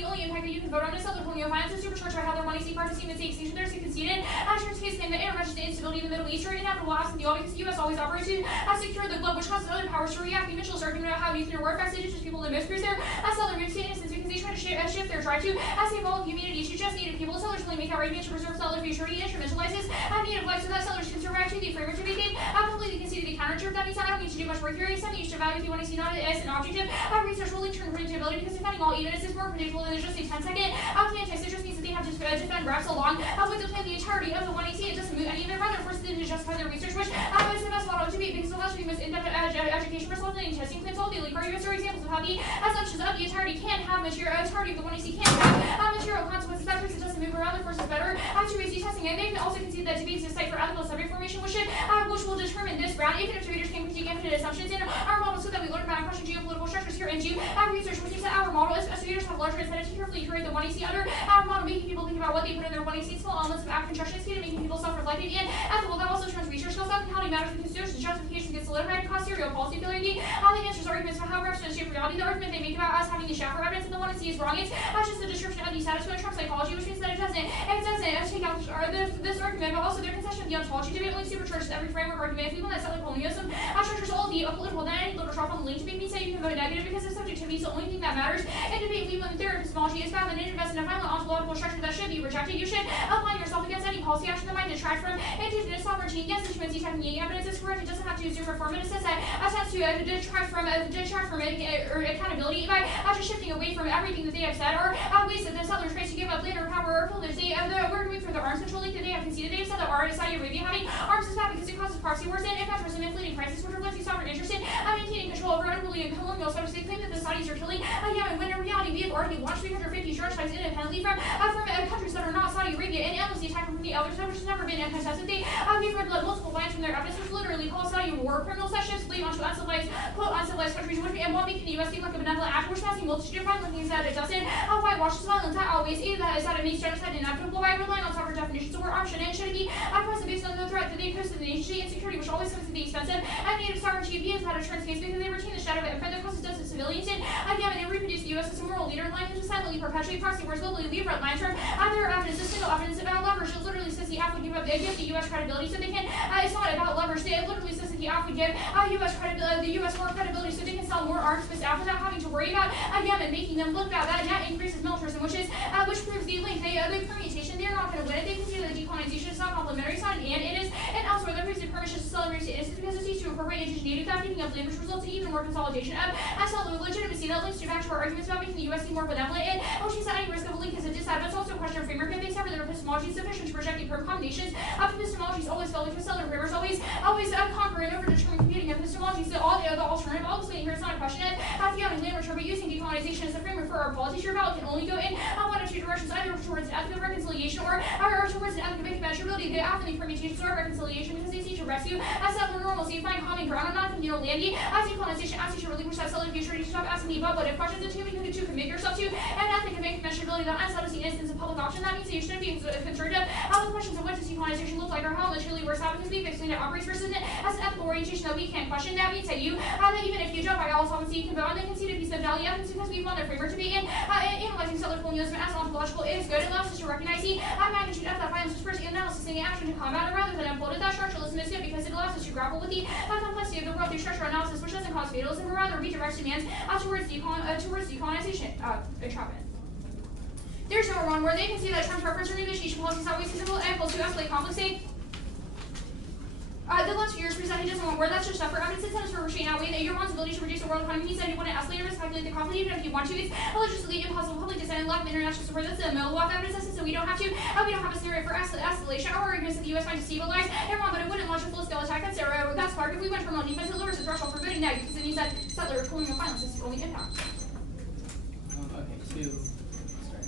only impact that you can vote on is settler colonial violence is supercharged by how their money see participating in the extinction. There's a conceded Trump's case claim that intervention to instability in the Middle East are inevitable absent the all because the U.S. always operates to secure the globe, which causes other powers to react. The Mitchell's argument about how nuclear war affects indigenous people in the most proves their settler moves to innocence because they try to shift their drive to save all humanity to just native people. Settlers only make outright to preserve settler futurity and instrumentalizes native life so that settlers can survive to the framework to became completely conceded the counter. That means I don't need to do much work here. It's something you should evaluate if you want to see not as an objective research will turn predictability because defending all evidence is more predictable than just a 10-second contest. It just means that they have to defend reps along with the plan the entirety of the 1AC. It doesn't move any of it. Rather, forces them to justify their research, which is the best model to be because the less we most in-depth education resulting in testing claims all the elite arguments are examples of how the assumptions of the entirety can have material entirety of the 1AC can have material consequences. That proves it doesn't move around the forces better to raise testing. And they can also concede that debates is a site for ethical subject formation, which will determine this round. Even if debaters can critique infinite assumptions in our model so that we learn about and question geopolitical structures here and do research, which means that our model is debaters have larger incentive to carefully curate the 1AC under our model, making people think about what they put in their 1AC. Small elements of construction is key to making people self-reflective and ethical. That also turns research skills out and how matters because justification gets solidified across serial policy failure. The answers arguments about how represents shape reality. The argument they make about us having the shaft for evidence and the 1AC is wrong. It's just the description of the status quo in Trump psychology, which means that it doesn't take out this argument, but also their concession of the ontology debate only supercharges every framework argument. If we want that settler colonialism structures all the political, then any little drop on the link debate means that you can vote negative because if subjectivity is the only thing that matters. And debate we when their epistemology is bad, then it invests in a violent ontological structure that should be rejected. You should align yourself against any policy action that might detract from indigenous sovereignty. Yes, the humanity technique evidence is correct. It doesn't have to assume reform. It says that attempts to detract from or accountability by just shifting away from everything that they have said or ways that the settlers try to give up land or power or privilege. We're going for the arms control link that they have conceded. They have said that Saudi Arabia having arms is bad because it causes proxy wars and impacts some inflating prices, which reflects the sovereign interest in maintaining control over unruly and colonial. So they claim that the Saudis are killing Yemen when in reality we have already launched 350 drone strikes independently from countries that are not Saudi Arabia and endlessly attacking from the other side, which has never been contested. We've read multiple lines from their evidence, which literally call Saudi war criminals that ships lead onto uncivilized countries, which and won't make the U.S. seem like a benevolent act, which has a multitude of violent things that it doesn't whitewashes violence that outweighs either that it makes genocide inevitable by relying on sovereign definitions of war option and should it be present based on the threat that they pose to the nation and security, which always comes at the expense of native sovereignty begins that a turns case because they retain the shadow of it and friend their causes does to civilians and Yemen and reproduce the U.S. as a moral leader line and to silently perpetuate proxy wars globally. We've read lines from their evidence, a single evidence about leverage. It literally says the app would give the U.S. credibility so they can. It's not about leverage. It literally says that the app would give U.S. credibility, the U.S. more credibility so they can sell more arms to staff without having to worry about Yemen making them look bad. That increases militarism, which proves the link. The permutation. They're not going to win it. They can see that decolonization is not complementary. It's not an and it is. And elsewhere, that proves the permission to celebrate it is because it seeks to incorporate indigeneity without giving up land, which results in even more consolidation of settler legitimacy. That links back to our arguments about making the U.S. seem more benevolent and which means that any risk of a link is a disadvantage. It's also a question of framework. If they sever their epistemology is sufficient to project the combinations of epistemologies always fail because settler framers always conquer and overdetermine competing epistemologies. The alternative, all explaining here, it's not a question of the land return, but using decolonization as a framework for our policies. Your ballot can only go in one of two directions, either towards an ethical reconciliation or towards an ethical compatibility. The often permutations are reconciliation because they seek to rescue settler normalcy, find common ground on non-communal land. As decolonization asks you to relinquish that settler future, you stop asking the what if questions and to commit yourself to an ethic of conventionality that unsettles the instance of public option. That means that you shouldn't be concerned about the questions of what does decolonization look like or how it truly works out because we've explained it operates versus as an ethical orientation that we can't question. That means that that even if you don't by all solvency, you can vote on the conceded piece of value evidence because we've won their framework to be in analyzing settler colonialism as ontological. It is good. It allows us to recognize the magnitude of that violence first analysis and the action to combat it rather than implode that structuralism is good because it allows us to grapple with the complexity of the world through structural analysis, which doesn't cause fatalism but rather redirects demands towards decolonization. Entrapment. There's no one where they can see that Trump's preference for negotiation policies always is equal to escalate conflict. The last few years, presented doesn't want war. That's just separate evidence. It says for restraint outweigh your responsibility to reduce the world economy. He said you want to escalate or calculate the conflict even if you want to. It's logistically impossible. Public dissent and lack of international support. That's the Milwaukee evidence system, so we don't have to. We don't have a scenario for escalation or arguments that the U.S. might destabilize Iran, but it wouldn't launch a full-scale attack. That's part if we went from a defense, it lowers the threshold for voting now because then you said settler colonial violence is the only impact. Okay, sorry.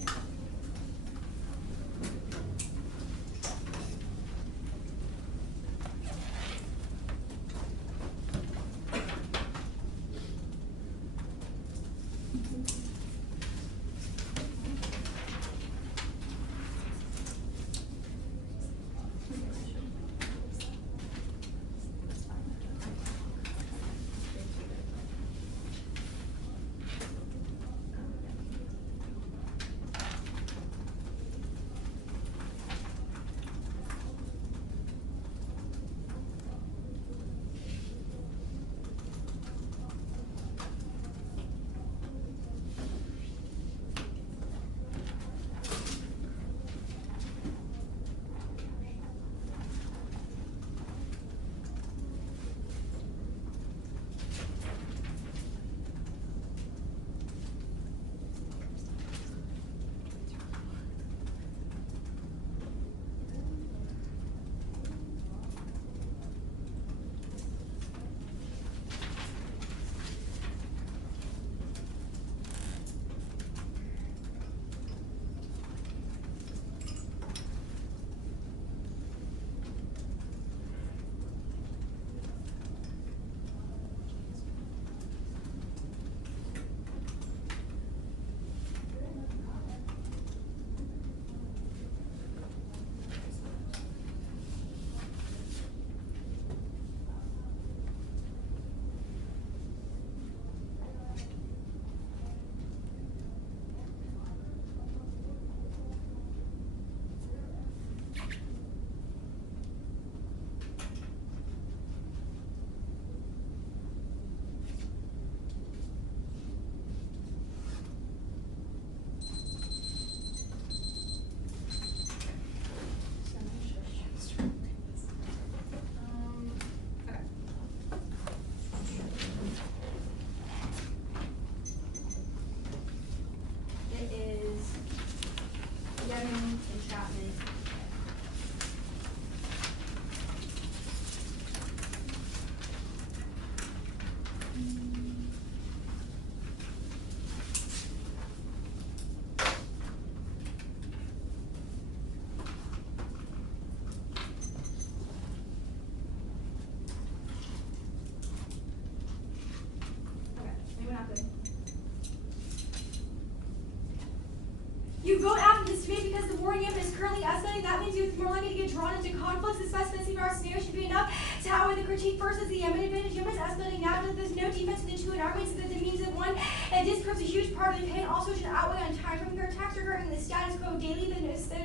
You vote after this debate because the war in Yemen is currently escalating. That means you're more likely to get drawn into conflicts. The specificity of our scenario should be enough to outweigh the critique. First is the Yemen advantage. Yemen is escalating now. There's no defense in the two in our so that the means of one. And this proves a huge part of the pain. Also should outweigh on time from their attacks occurring in the status quo daily, that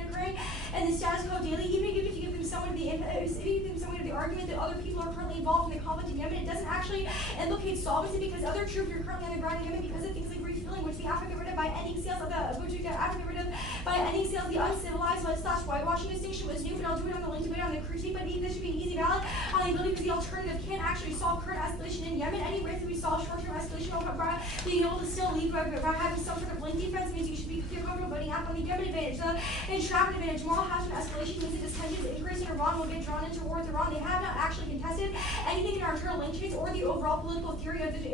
occurring and the status quo daily. Even if you give them somewhat of the argument that other people are currently involved in the conflict in Yemen, it doesn't actually implicate solvency because other troops are currently on the ground in Yemen because of things like refueling, which we have to get rid of by ending sales of the uncivilized / whitewashing distinction was new, but I'll do it on the link debate on the critique, but this should be an easy ballot on the ability because the alternative can't actually solve current escalation in Yemen. Any risk that we solve short-term escalation by being able to still lead by having some sort of link defense means you should be comfortable voting out on the Yemen advantage. The entrapment advantage, moral hazard escalation means that this tensions increase in Iran will get drawn into war with Iran. They have not actually contested anything in our internal link chains or the overall political theory of the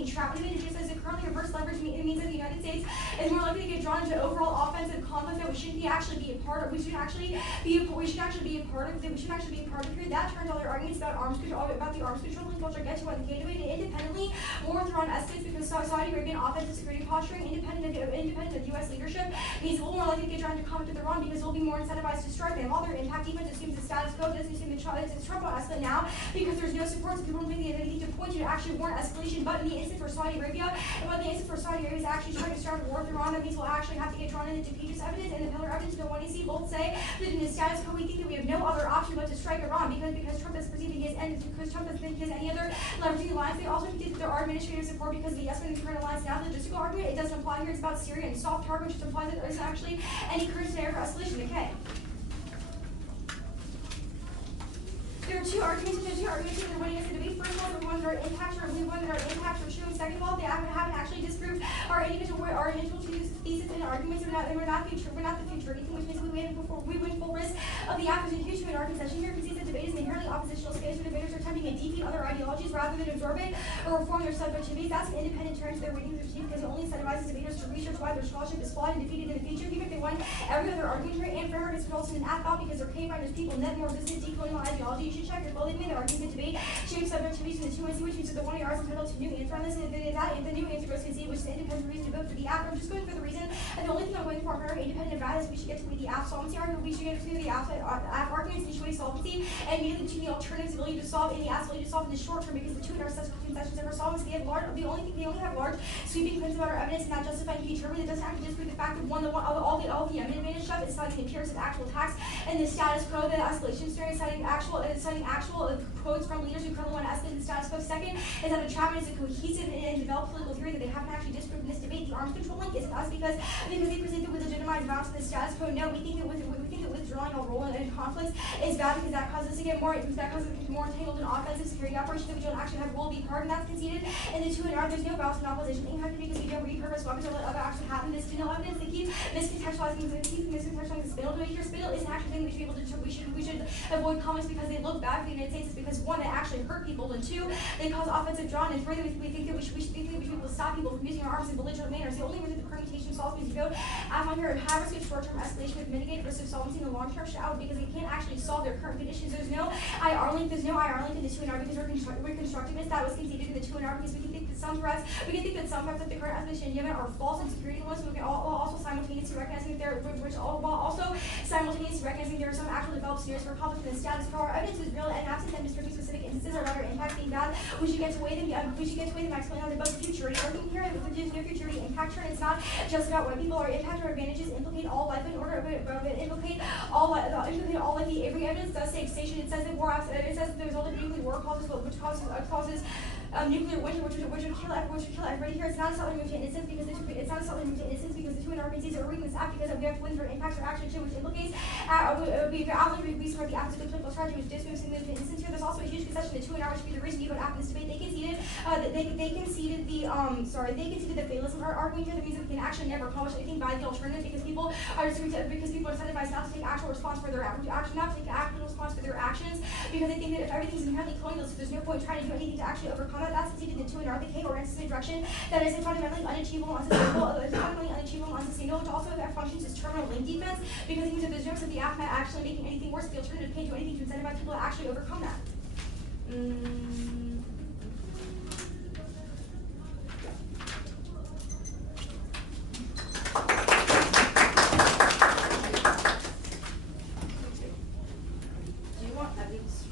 entrapment advantage. Just as it currently reverse leverage means that the United States is more likely to get drawn into overall offensive conflict that we shouldn't actually be a part of. We should actually be a part of here. That turns all their arguments about arms control, about the arms control link, which I'll get to on the debate. Independently, war with Iran escalates because Saudi Arabian offensive security posturing, independent of U.S. leadership, means we'll more likely to get drawn into conflict with Iran because we'll be more incentivized to strike them. All their impact defense assumes the status quo, doesn't assume the Trump will escalate now because there's no support, so people don't think they need to point to actually warrant escalation. But in the instant for Saudi Arabia, is actually trying to start a war with Iran, that means we'll actually have to get drawn into defeatist evidence and the pillar evidence. The one you see both say that in the status quo we think that we have no other option but to strike Iran because Trump is perceiving his end, because Trump doesn't think he has any other leveraging alliance. They also think that there are administrative support because of the yes and the current alliance. Now the logistical argument, it doesn't apply here. It's about Syria and soft target, which implies that there's actually any current scenario for escalation. Okay. arguments, there's two arguments that are winning us the debate. First of all, we won that our impacts are true. Second of all, they haven't actually disproved our individual thesis and arguments. We're not the future, which means we win full risk of the actors in huge in our concession here. Because the debate is an inherently oppositional space where debaters are attempting to defeat other ideologies rather than absorb it or reform their subjectivities. That's an independent term they're waiting to receive because it only incentivizes debaters to research why their scholarship is flawed and defeated in the future. Even if they won every other argument here, and fair is results in an app because they're paid by those people net more resistant to decolonial ideology. You should check your building in the argument debate, showing subjectivities from the 2NC, which means that the 1 AR is entitled to new answer on this, and if the new answer goes concede, which is the independent reason to vote for the app. I'm just going for the reason, and the only thing I'm going for our independent data is we should get to the app solvency argument, we should get to the app arguments, issue solvency, and immediately to the alternatives ability to solve any app's ability to solve in the short term because the 2 NR concessions of our solvency, they only have large sweeping claims about our evidence and not justifying can be determined. It doesn't actually disprove the fact that all the advantage stuff is citing the appearance of actual tax and the status quo, the escalation story, citing actual quotes from leaders who currently want to escalate the status quo. Second is that entrapment is a cohesive and developed political theory that they haven't actually disproved in this debate. The arms control link isn't us because they present it with legitimized violence in the status quo. No, we think that withdrawing our role in conflicts is bad because that causes us to get more entangled in offensive security operations that we don't actually have role to be part, and that's conceded in the 2 NR. There's no balance in opposition impact because we don't repurpose weapons or let other actions happen. This is no evidence. They keep miscontextualizing the spindle debate here. Spindle isn't actually thing we should be able to we should avoid comments because they look bad for the United States. It's because one, they actually hurt people, and two, they cause offensive drawn, and further, we think that we should be able to stop people from using our arms in belligerent manners. The only reason the permutation solves means you go as on here and have risk of short-term escalation with mitigated risk of solvency in the long-term shout because they can't actually solve their current conditions. There's no IR link in the 2 NR because we're constructivists. That was conceded in the 2 NR because we can think that some threats like the current escalation in Yemen are false and security laws. We can also simultaneously recognizing there are some actual developed scenarios for conflict in the status quo. Our evidence is real and absent demonstrating specific instances or other impact being bad. We should get to weigh them by explaining how they both futurity. Arguing here with no futurity impact turn. It's not just about what people are impact or advantages implicate all life in order implicate all life. Every evidence does say extinction. It says that the result of nuclear war causes nuclear winter, which would kill everybody here. It's not a subtly moved to innocence because the 2 NR concedes are reading this app because we have to win their impacts or action which implicates we support the opposite political strategy which dismoves and moves to innocence here. There's also a huge concession. The 2 NR, which would be the reason you vote after this debate, they conceded the fatalism argument here. That means that we can actually never accomplish anything by the alternative because people are incentivized not to take actual response for their actions because they think that if everything's inherently colonial, so there's no point trying to do anything to actually overcome that. That's conceded in the 2 NR. The K orients in a direction that is fundamentally unachievable, unsustainable, which also functions as terminal link defense because it means that there's no sense of the app not actually making anything worse. The alternative can't do anything to incentivize people to actually overcome that. Do you want evidence?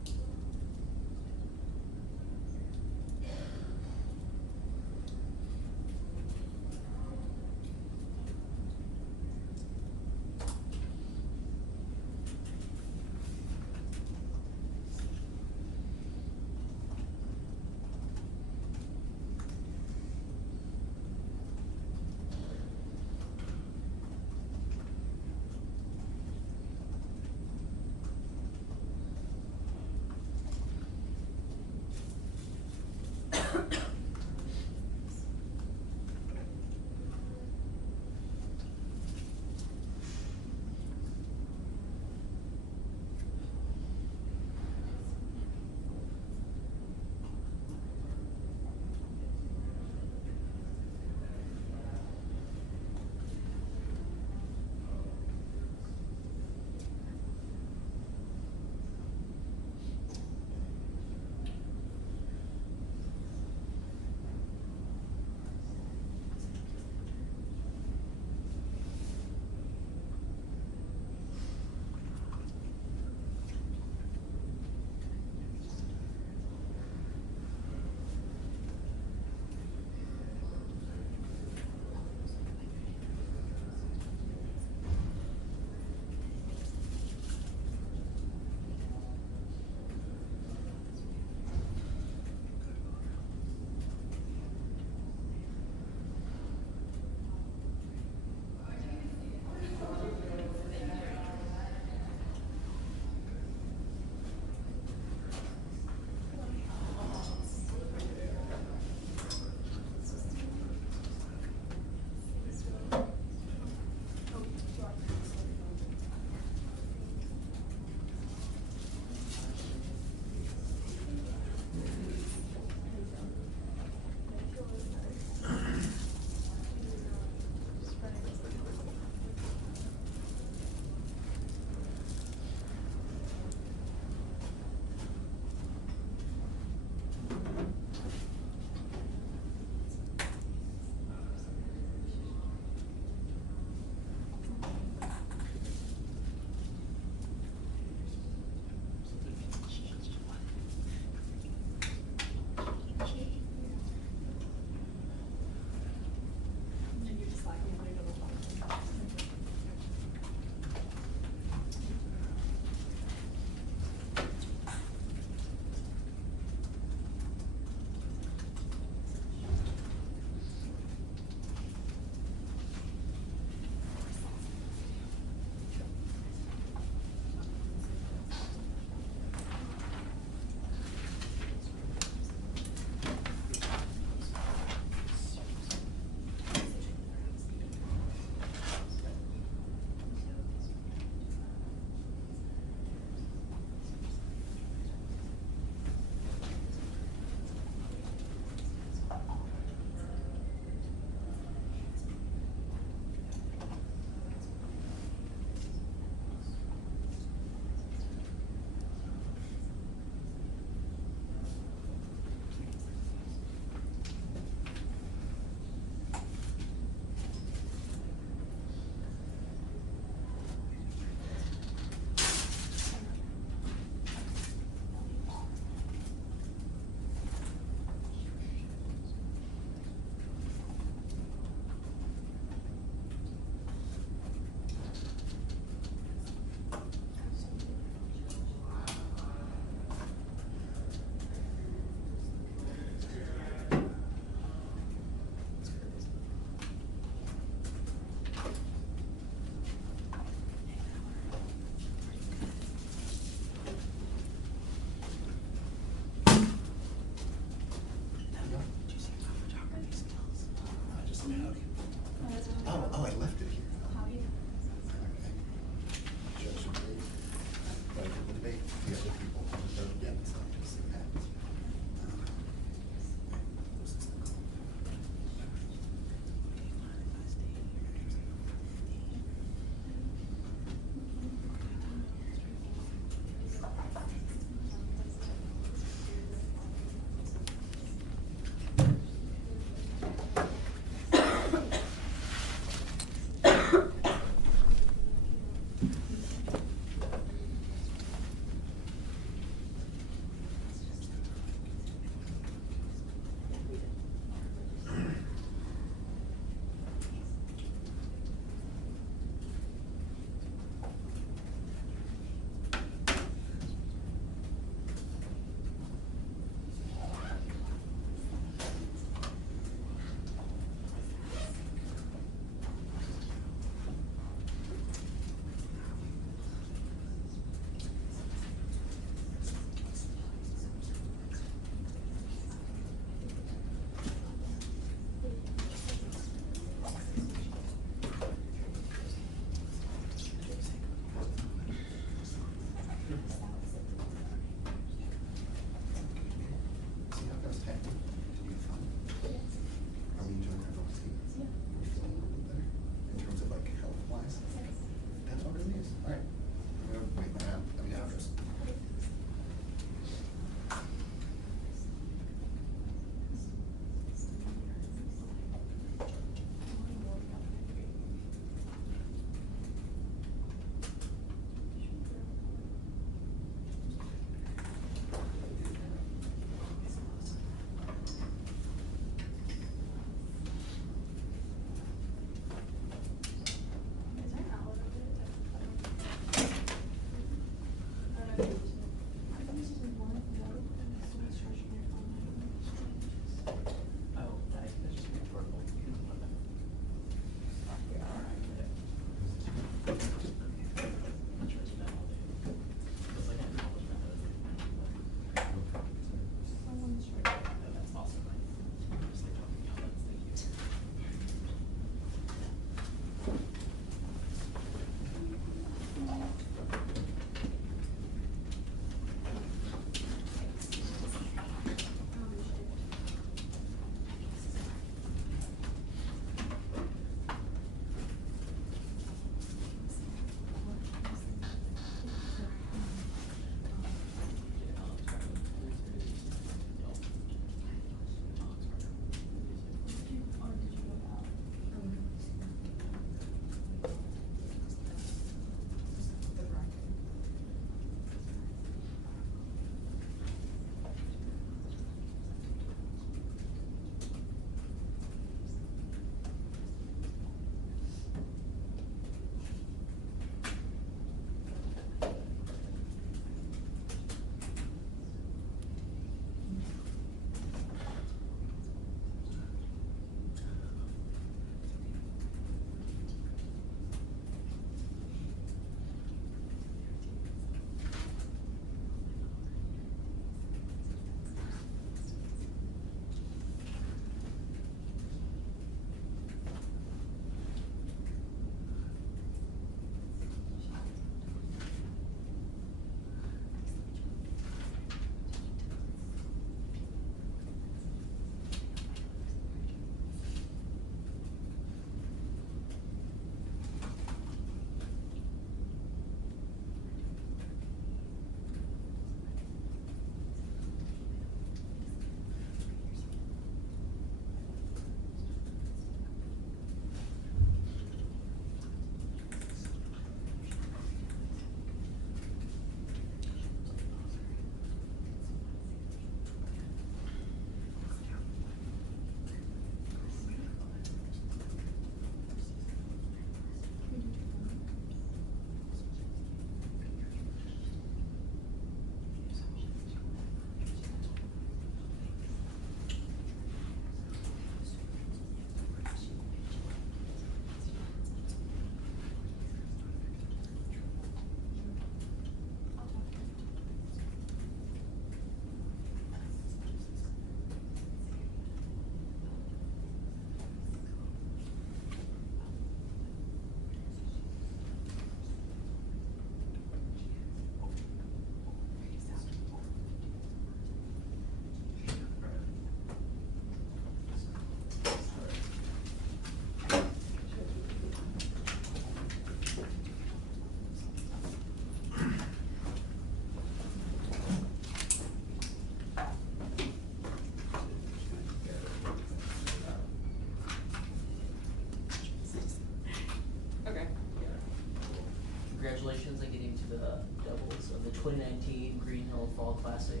2019 Greenhill Fall Classic.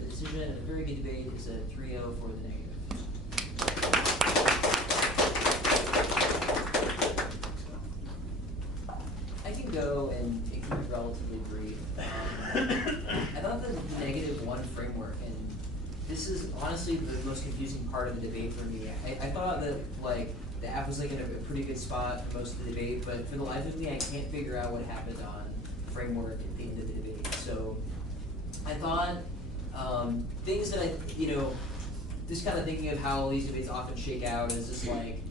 The decision in a very good debate is a 3-0 for the negative. I can go and it can be relatively brief. I thought the -1 framework, and this is honestly the most confusing part of the debate for me. I thought that like the app was like in a pretty good spot for most of the debate, but for the life of me, I can't figure out what happened on framework at the end of the debate. So I thought things that just kind of thinking of how these debates often shake out is just like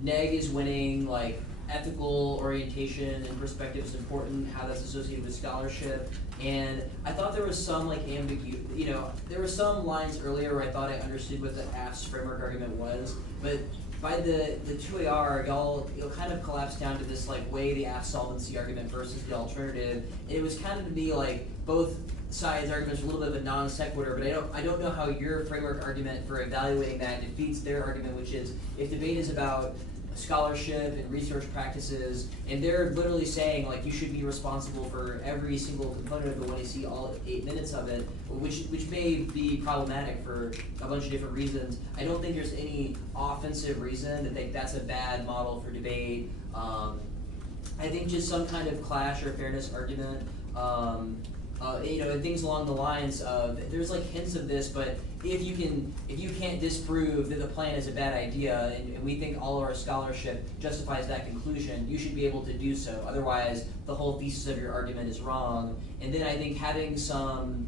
neg is winning, like ethical orientation and perspective is important, how that's associated with scholarship. And I thought there was some like ambiguity, there were some lines earlier where I thought I understood what the AF's framework argument was, but by the 2AR, y'all kind of collapsed down to this like way the AF solvency argument versus the alternative. And it was kind of to me like both sides' arguments are a little bit of a non sequitur, but I don't know how your framework argument for evaluating that defeats their argument, which is if debate is about scholarship and research practices, and they're literally saying like you should be responsible for every single component of the 1AC, all 8 minutes of it, which may be problematic for a bunch of different reasons. I don't think there's any offensive reason that that's a bad model for debate. I think just some kind of clash or fairness argument, and things along the lines of there's like hints of this, but if you can't disprove that the plan is a bad idea, and we think all of our scholarship justifies that conclusion, you should be able to do so. Otherwise, the whole thesis of your argument is wrong. And then I think having some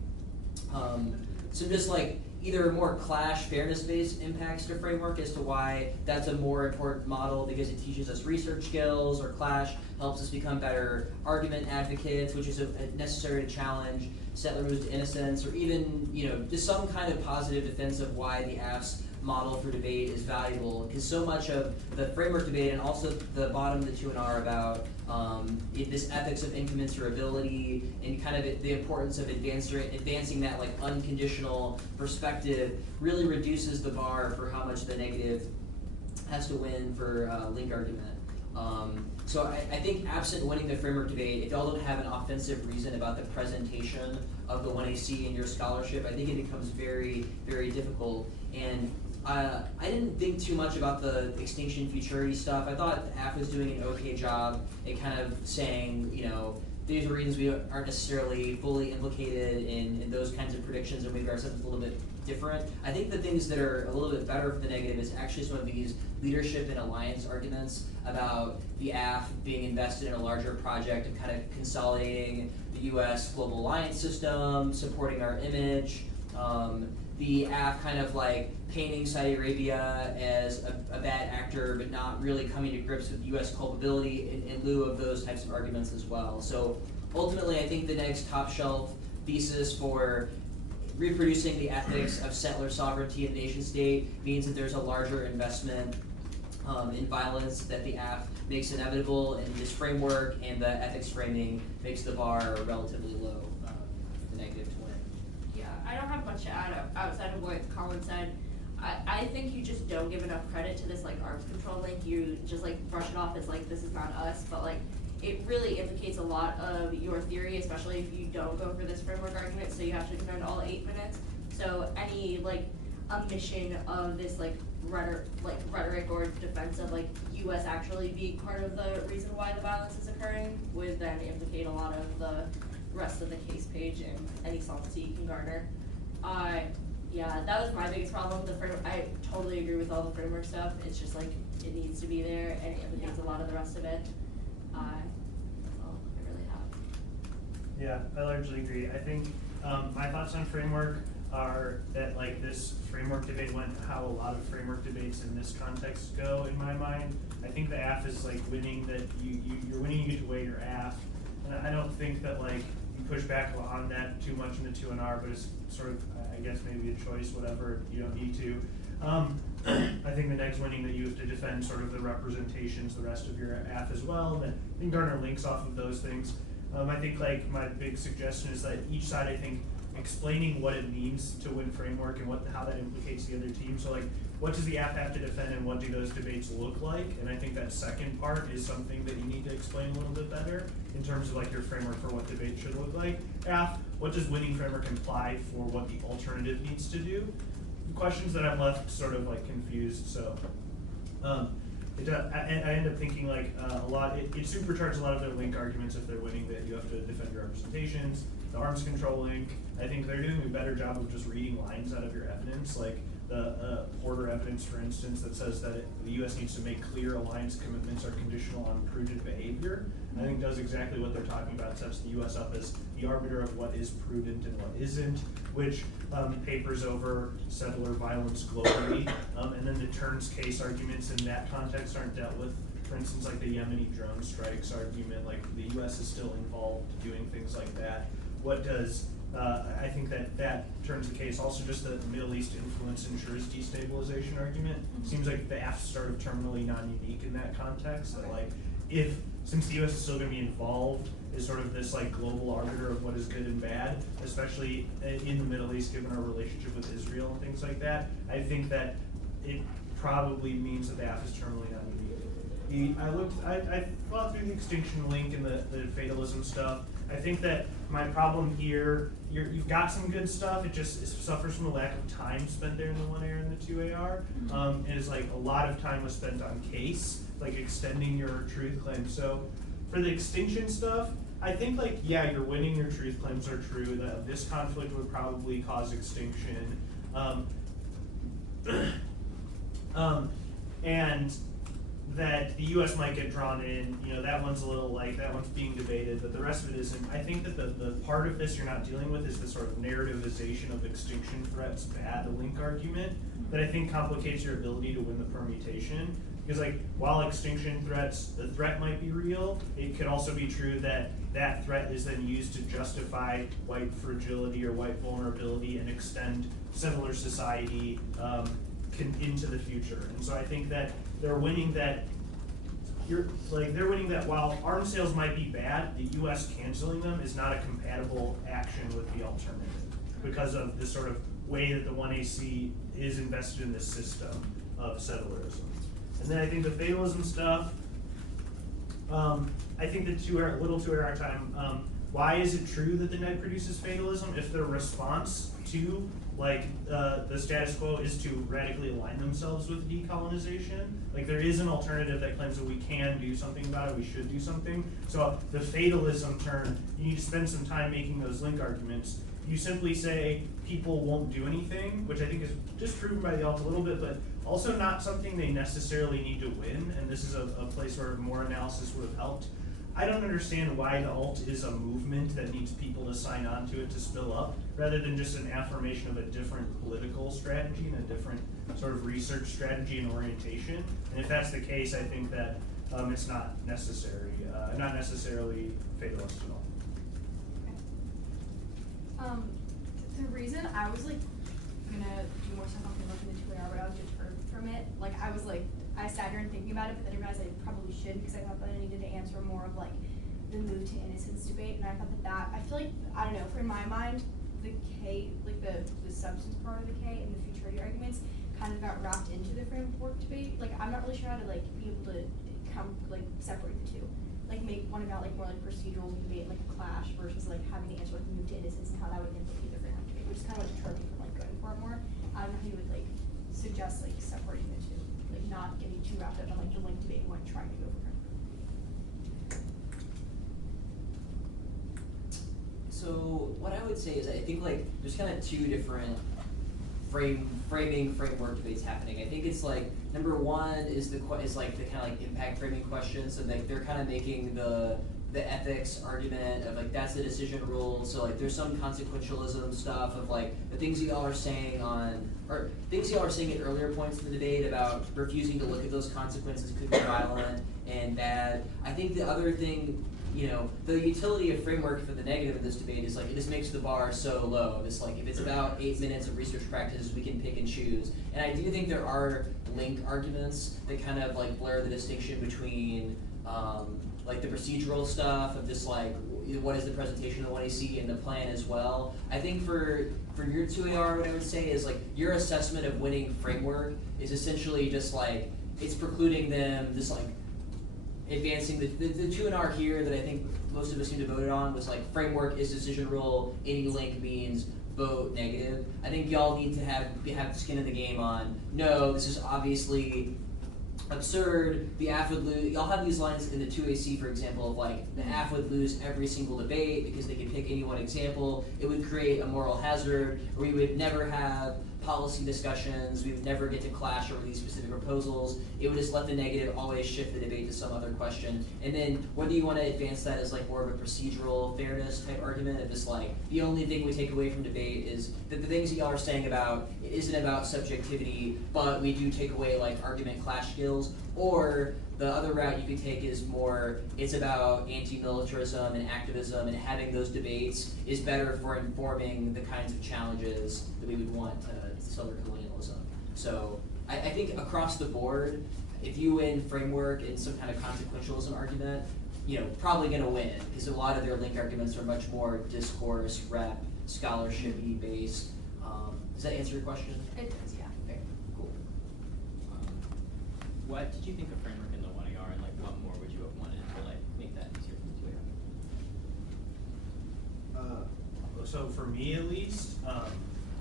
just like either more clash fairness-based impacts to framework as to why that's a more important model because it teaches us research skills, or clash helps us become better argument advocates, which is necessary to challenge settler moves to innocence, or even just some kind of positive defense of why the AF's model for debate is valuable, because so much of the framework debate and also the bottom of the 2 and R about this ethics of incommensurability and kind of the importance of advancing that like unconditional perspective really reduces the bar for how much the negative has to win for link argument. So I think absent winning the framework debate, if y'all don't have an offensive reason about the presentation of the 1AC in your scholarship, I think it becomes very, very difficult. And I didn't think too much about the extinction futurity stuff. I thought the AF was doing an okay job at kind of saying, these are reasons we aren't necessarily fully implicated in those kinds of predictions, or maybe our assessment's a little bit different. I think the things that are a little bit better for the negative is actually some of these leadership and alliance arguments about the AF being invested in a larger project and kind of consolidating the US global alliance system, supporting our image, the AF kind of like painting Saudi Arabia as a bad actor, but not really coming to grips with US culpability in lieu of those types of arguments as well. So ultimately, I think the next top shelf thesis for reproducing the ethics of settler sovereignty and nation state means that there's a larger investment in violence that the AF makes inevitable, and this framework and the ethics framing makes the bar relatively low for the negative to win. Yeah, I don't have much to add outside of what Colin said. I think you just don't give enough credit to this like arms control link. You just like brush it off as like this is not us, but like it really implicates a lot of your theory, especially if you don't go for this framework argument, so you have to defend all 8 minutes. So any like omission of this like rhetoric or defense of like US actually being part of the reason why the violence is occurring would then implicate a lot of the rest of the case page and any solvency you can garner. Yeah, that was my biggest problem. I totally agree with all the framework stuff. It's just like it needs to be there, and it implicates a lot of the rest of it. That's all I really have. Yeah, I largely agree. I think my thoughts on framework are that like this framework debate went how a lot of framework debates in this context go in my mind. I think the AF is like winning, that you're winning, you get to weigh your AF. And I don't think that like you push back on that too much in the 2 and R, but it's sort of, I guess maybe a choice, whatever, you don't need to. I think the next winning that you have to defend sort of the representations, the rest of your AF as well, and then garner links off of those things. I think like my big suggestion is that each side, I think, explaining what it means to win framework and how that implicates the other team. So like, what does the app have to defend and what do those debates look like? And I think that second part is something that you need to explain a little bit better in terms of like your framework for what debate should look like. App, what does winning framework imply for what the alternative needs to do? Questions that I'm left sort of like confused. So I end up thinking like it supercharges a lot of their link arguments if they're winning, that you have to defend your representations. The arms control link, I think they're doing a better job of just reading lines out of your evidence, like the Porter evidence, for instance, that says that the U.S. needs to make clear alliance commitments are conditional on prudent behavior. I think does exactly what they're talking about, sets the U.S. up as the arbiter of what is prudent and what isn't, which papers over settler violence globally, and then the turns case arguments in that context aren't dealt with. For instance, like the Yemeni drone strikes argument, like the U.S. is still involved doing things like that. What does I think that turns the case. Also, just the Middle East influence ensures destabilization argument seems like the F's sort of terminally non-unique in that context. That like, since the U.S. is still going to be involved, is sort of this like global arbiter of what is good and bad, especially in the Middle East, given our relationship with Israel and things like that. I think that it probably means that the F is terminally non-unique. I thought through the extinction link and the fatalism stuff. I think that my problem here, you've got some good stuff, it suffers from a lack of time spent there in the 1AR and the 2AR. It is like a lot of time was spent on case, like extending your truth claim. So for the extinction stuff, I think like, yeah, you're winning, your truth claims are true, that this conflict would probably cause extinction. And that the U.S. might get drawn in, that one's a little like, that one's being debated, but the rest of it isn't. I think that the part of this you're not dealing with is the sort of narrativization of extinction threats bad link argument that I think complicates your ability to win the permutation. Because like, while extinction threats, the threat might be real, it could also be true that that threat is then used to justify white fragility or white vulnerability and extend settler society into the future. And so I think that they're winning that while arms sales might be bad, the U.S. canceling them is not a compatible action with the alternative because of the sort of way that the 1AC is invested in this system of settlerism. And then I think the fatalism stuff, I think the little 2AR time, why is it true that the net produces fatalism if their response to the status quo is to radically align themselves with decolonization? Like there is an alternative that claims that we can do something about it, we should do something. So the fatalism turn, you need to spend some time making those link arguments. You simply say people won't do anything, which I think is just proven by the alt a little bit, but also not something they necessarily need to win, and this is a place where more analysis would have helped. I don't understand why the alt is a movement that needs people to sign on to it to spill up, rather than just an affirmation of a different political strategy and a different sort of research strategy and orientation. And if that's the case, I think that it's not necessary, not necessarily fatalist at all. The reason I was like gonna do more stuff on the 2AR, but I was deterred from it. Like I sat here and thinking about it, but then I realized I probably shouldn't because I thought that I needed to answer more of like the move to innocence debate, and I thought that I feel like, I don't know, for in my mind, the K, like the substance part of the K and the futurity arguments kind of got wrapped into the framework debate. Like I'm not really sure how to like be able to separate the two. Like make one about like more like procedural debate, like a clash versus like having to answer like move to innocence and how that would implicate the framework debate, which is kind of what deterred me from like going for it more. I don't know if you would like suggest like separating the two, like not getting too wrapped up on like the link debate and like trying to go for it. So what I would say is I think like there's kind of two different framing framework debates happening. I think it's like number one is the kind of like impact framing question. So like they're kind of making the ethics argument of like that's the decision rule. So like there's some consequentialism stuff of like the things y'all are saying or things y'all are saying at earlier points in the debate about refusing to look at those consequences could be violent and bad. I think the other thing, the utility of framework for the negative of this debate is like it just makes the bar so low. It's like if it's about 8 minutes of research practice, we can pick and choose. And I do think there are link arguments that kind of like blur the distinction between like the procedural stuff of just like, what is the presentation of the 1AC and the plan as well. I think for your 2AR, what I would say is like your assessment of winning framework is essentially just like, it's precluding them just like advancing the 2R here that I think most of us seem to vote on was like framework is decision rule, any link means vote negative. I think y'all need to have skin in the game on, no, this is obviously absurd, the AF would lose. Y'all have these lines in the 2AC, for example, of like, the AF would lose every single debate because they could pick any one example. It would create a moral hazard, or we would never have policy discussions, we would never get to clash over these specific proposals. It would just let the negative always shift the debate to some other question. And then whether you want to advance that as like more of a procedural fairness type argument, of just like, the only thing we take away from debate is that the things that y'all are saying about, it isn't about subjectivity, but we do take away like argument clash skills, or the other route you could take is more, it's about anti-militarism and activism, and having those debates is better for informing the kinds of challenges that we would want to settler colonialism. So I think across the board, if you win framework in some kind of consequentialism argument, you know, probably gonna win, because a lot of their link arguments are much more discourse, rep, scholarship-y based. Does that answer your question? It does, yeah. Okay, cool. What did you think of framework in the 1AR, and like what more would you have wanted to like make that easier for the 2AR? So for me at least,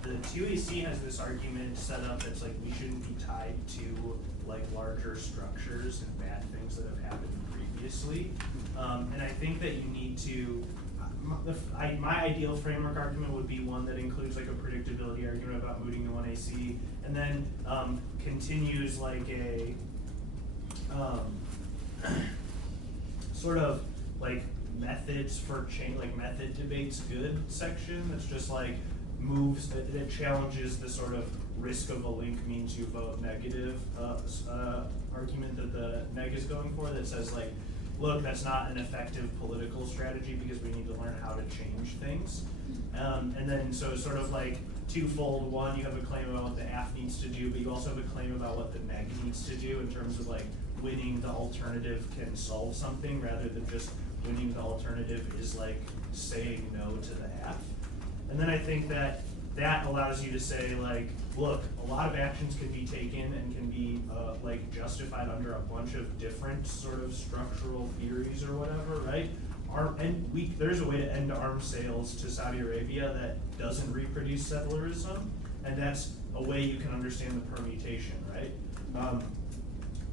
the 2AC has this argument set up that's like we shouldn't be tied to like larger structures and bad things that have happened previously. And I think that you need to, my ideal framework argument would be one that includes like a predictability argument about mooting the 1AC, and then continues like a sort of like methods for change, like method debates good section that's just like moves, that challenges the sort of risk of a link means you vote negative argument that the neg is going for, that says like, look, that's not an effective political strategy because we need to learn how to change things. And then so sort of like twofold. One, you have a claim about what the AF needs to do, but you also have a claim about what the neg needs to do in terms of like winning the alternative can solve something, rather than just winning the alternative is like saying no to the AF. And then I think that that allows you to say like, look, a lot of actions can be taken and can be like justified under a bunch of different sort of structural theories or whatever, right? There's a way to end arms sales to Saudi Arabia that doesn't reproduce settlerism, and that's a way you can understand the permutation, right?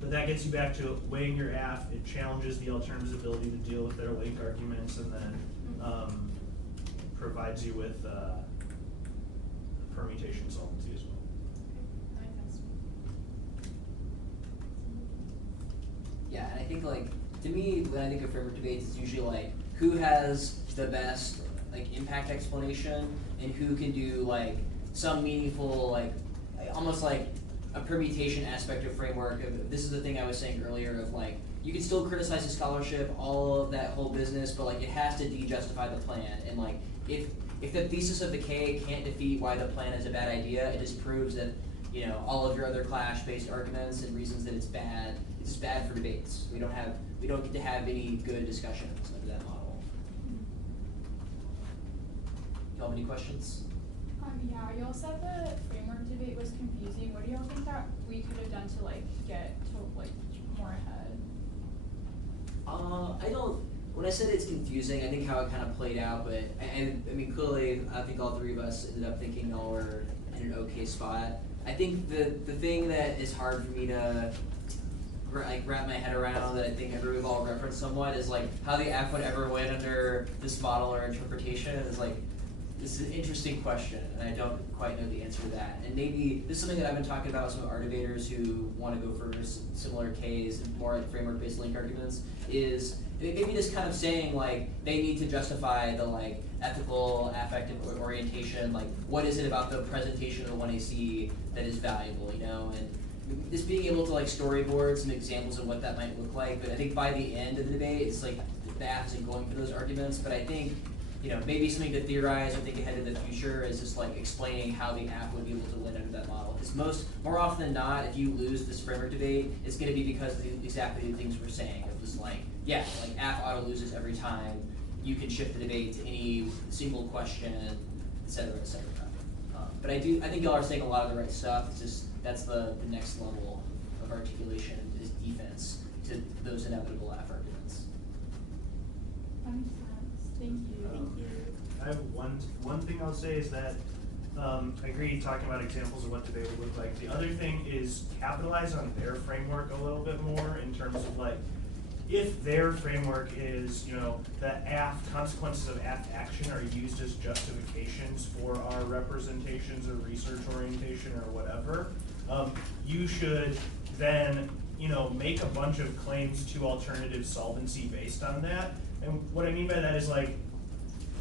But that gets you back to weighing your AF. It challenges the alternative's ability to deal with their link arguments, and then provides you with permutation solvency as well. Okay, that makes sense. Yeah, and I think like, to me, when I think of framework debates, it's usually like, who has the best like impact explanation, and who can do like some meaningful, like almost like a permutation aspect of framework. This is the thing I was saying earlier of like, you can still criticize the scholarship, all of that whole business, but like it has to de-justify the plan. And like, if the thesis of the K can't defeat why the plan is a bad idea, it just proves that, you know, all of your other clash-based arguments and reasons that it's just bad for debates. We don't get to have any good discussions under that model. Y'all have any questions? Yeah, y'all said the framework debate was confusing. What do y'all think that we could have done to like get to like more ahead? When I said it's confusing, I think how it kind of played out, but, and I mean, clearly, I think all three of us ended up thinking y'all were in an okay spot. I think the thing that is hard for me to like wrap my head around, that I think we've all referenced somewhat, is like how the AF would ever win under this model or interpretation. Is like, this is an interesting question, and I don't quite know the answer to that. And maybe this is something that I've been talking about with some of our debaters who want to go for similar Ks and more like framework-based link arguments, is maybe just kind of saying like, they need to justify the like ethical, affective orientation, like what is it about the presentation of the 1AC that is valuable, you know? And just being able to like storyboard some examples of what that might look like. But I think by the end of the debate, it's like the AF isn't going for those arguments, but I think, you know, maybe something to theorize or think ahead to the future is just like explaining how the AF would be able to win under that model. Because more often than not, if you lose this framework debate, it's going to be because of exactly the things we're saying. Of just like, yeah, like AF auto loses every time. you can shift the debate to any single question, et cetera, et cetera. But I think y'all are saying a lot of the right stuff. It's just that's the next level of articulation is defense to those inevitable arguments. That makes sense. Thank you. Thank you. I have one thing I'll say is that I agree talking about examples of what debate would look like. The other thing is capitalize on their framework a little bit more in terms of like, if their framework is, you know, the consequences of action are used as justifications for our representations or research orientation or whatever, you should then, you know, make a bunch of claims to alternative solvency based on that. And what I mean by that is like,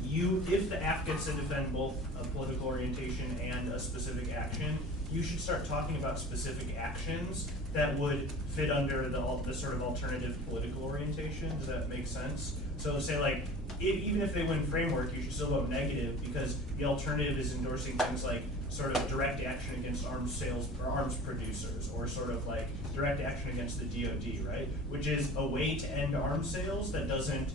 if the act gets to defend both a political orientation and a specific action, you should start talking about specific actions that would fit under the sort of alternative political orientation. Does that make sense? So say like, even if they win framework, you should still go negative because the alternative is endorsing things like sort of direct action against arms sales or arms producers, or sort of like direct action against the DoD, right? Which is a way to end arms sales that doesn't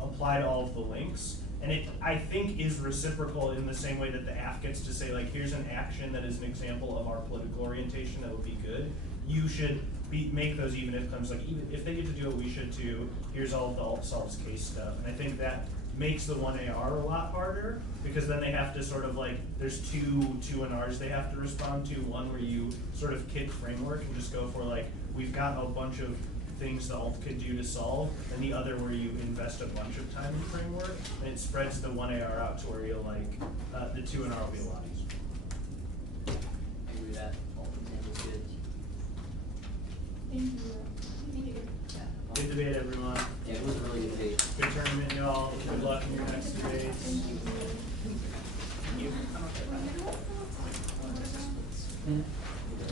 apply to all of the links. And it, I think, is reciprocal in the same way that the AF gets to say, like, here's an action that is an example of our political orientation that would be good. You should make those even if claims, like, even if they get to do it, we should too. Here's all of the alt solves case stuff. And I think that makes the 1AR a lot harder, because then they have to sort of like, there's two NRs they have to respond to. One where you sort of kick framework and just go for like, we've got a bunch of things the alt could do to solve, and the other where you invest a bunch of time in framework, and it spreads the 1AR out to where you're like, the 2NR will be a lot easier. I agree with that. Alt example is good. Thank you. Thank you. Yeah. Good debate, everyone. Yeah, it was a really good debate. Good tournament, y'all. Good luck in your next debates.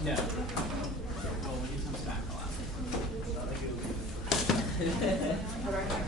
No. Well, when he comes back, I'll ask him. I think it'll be Alright.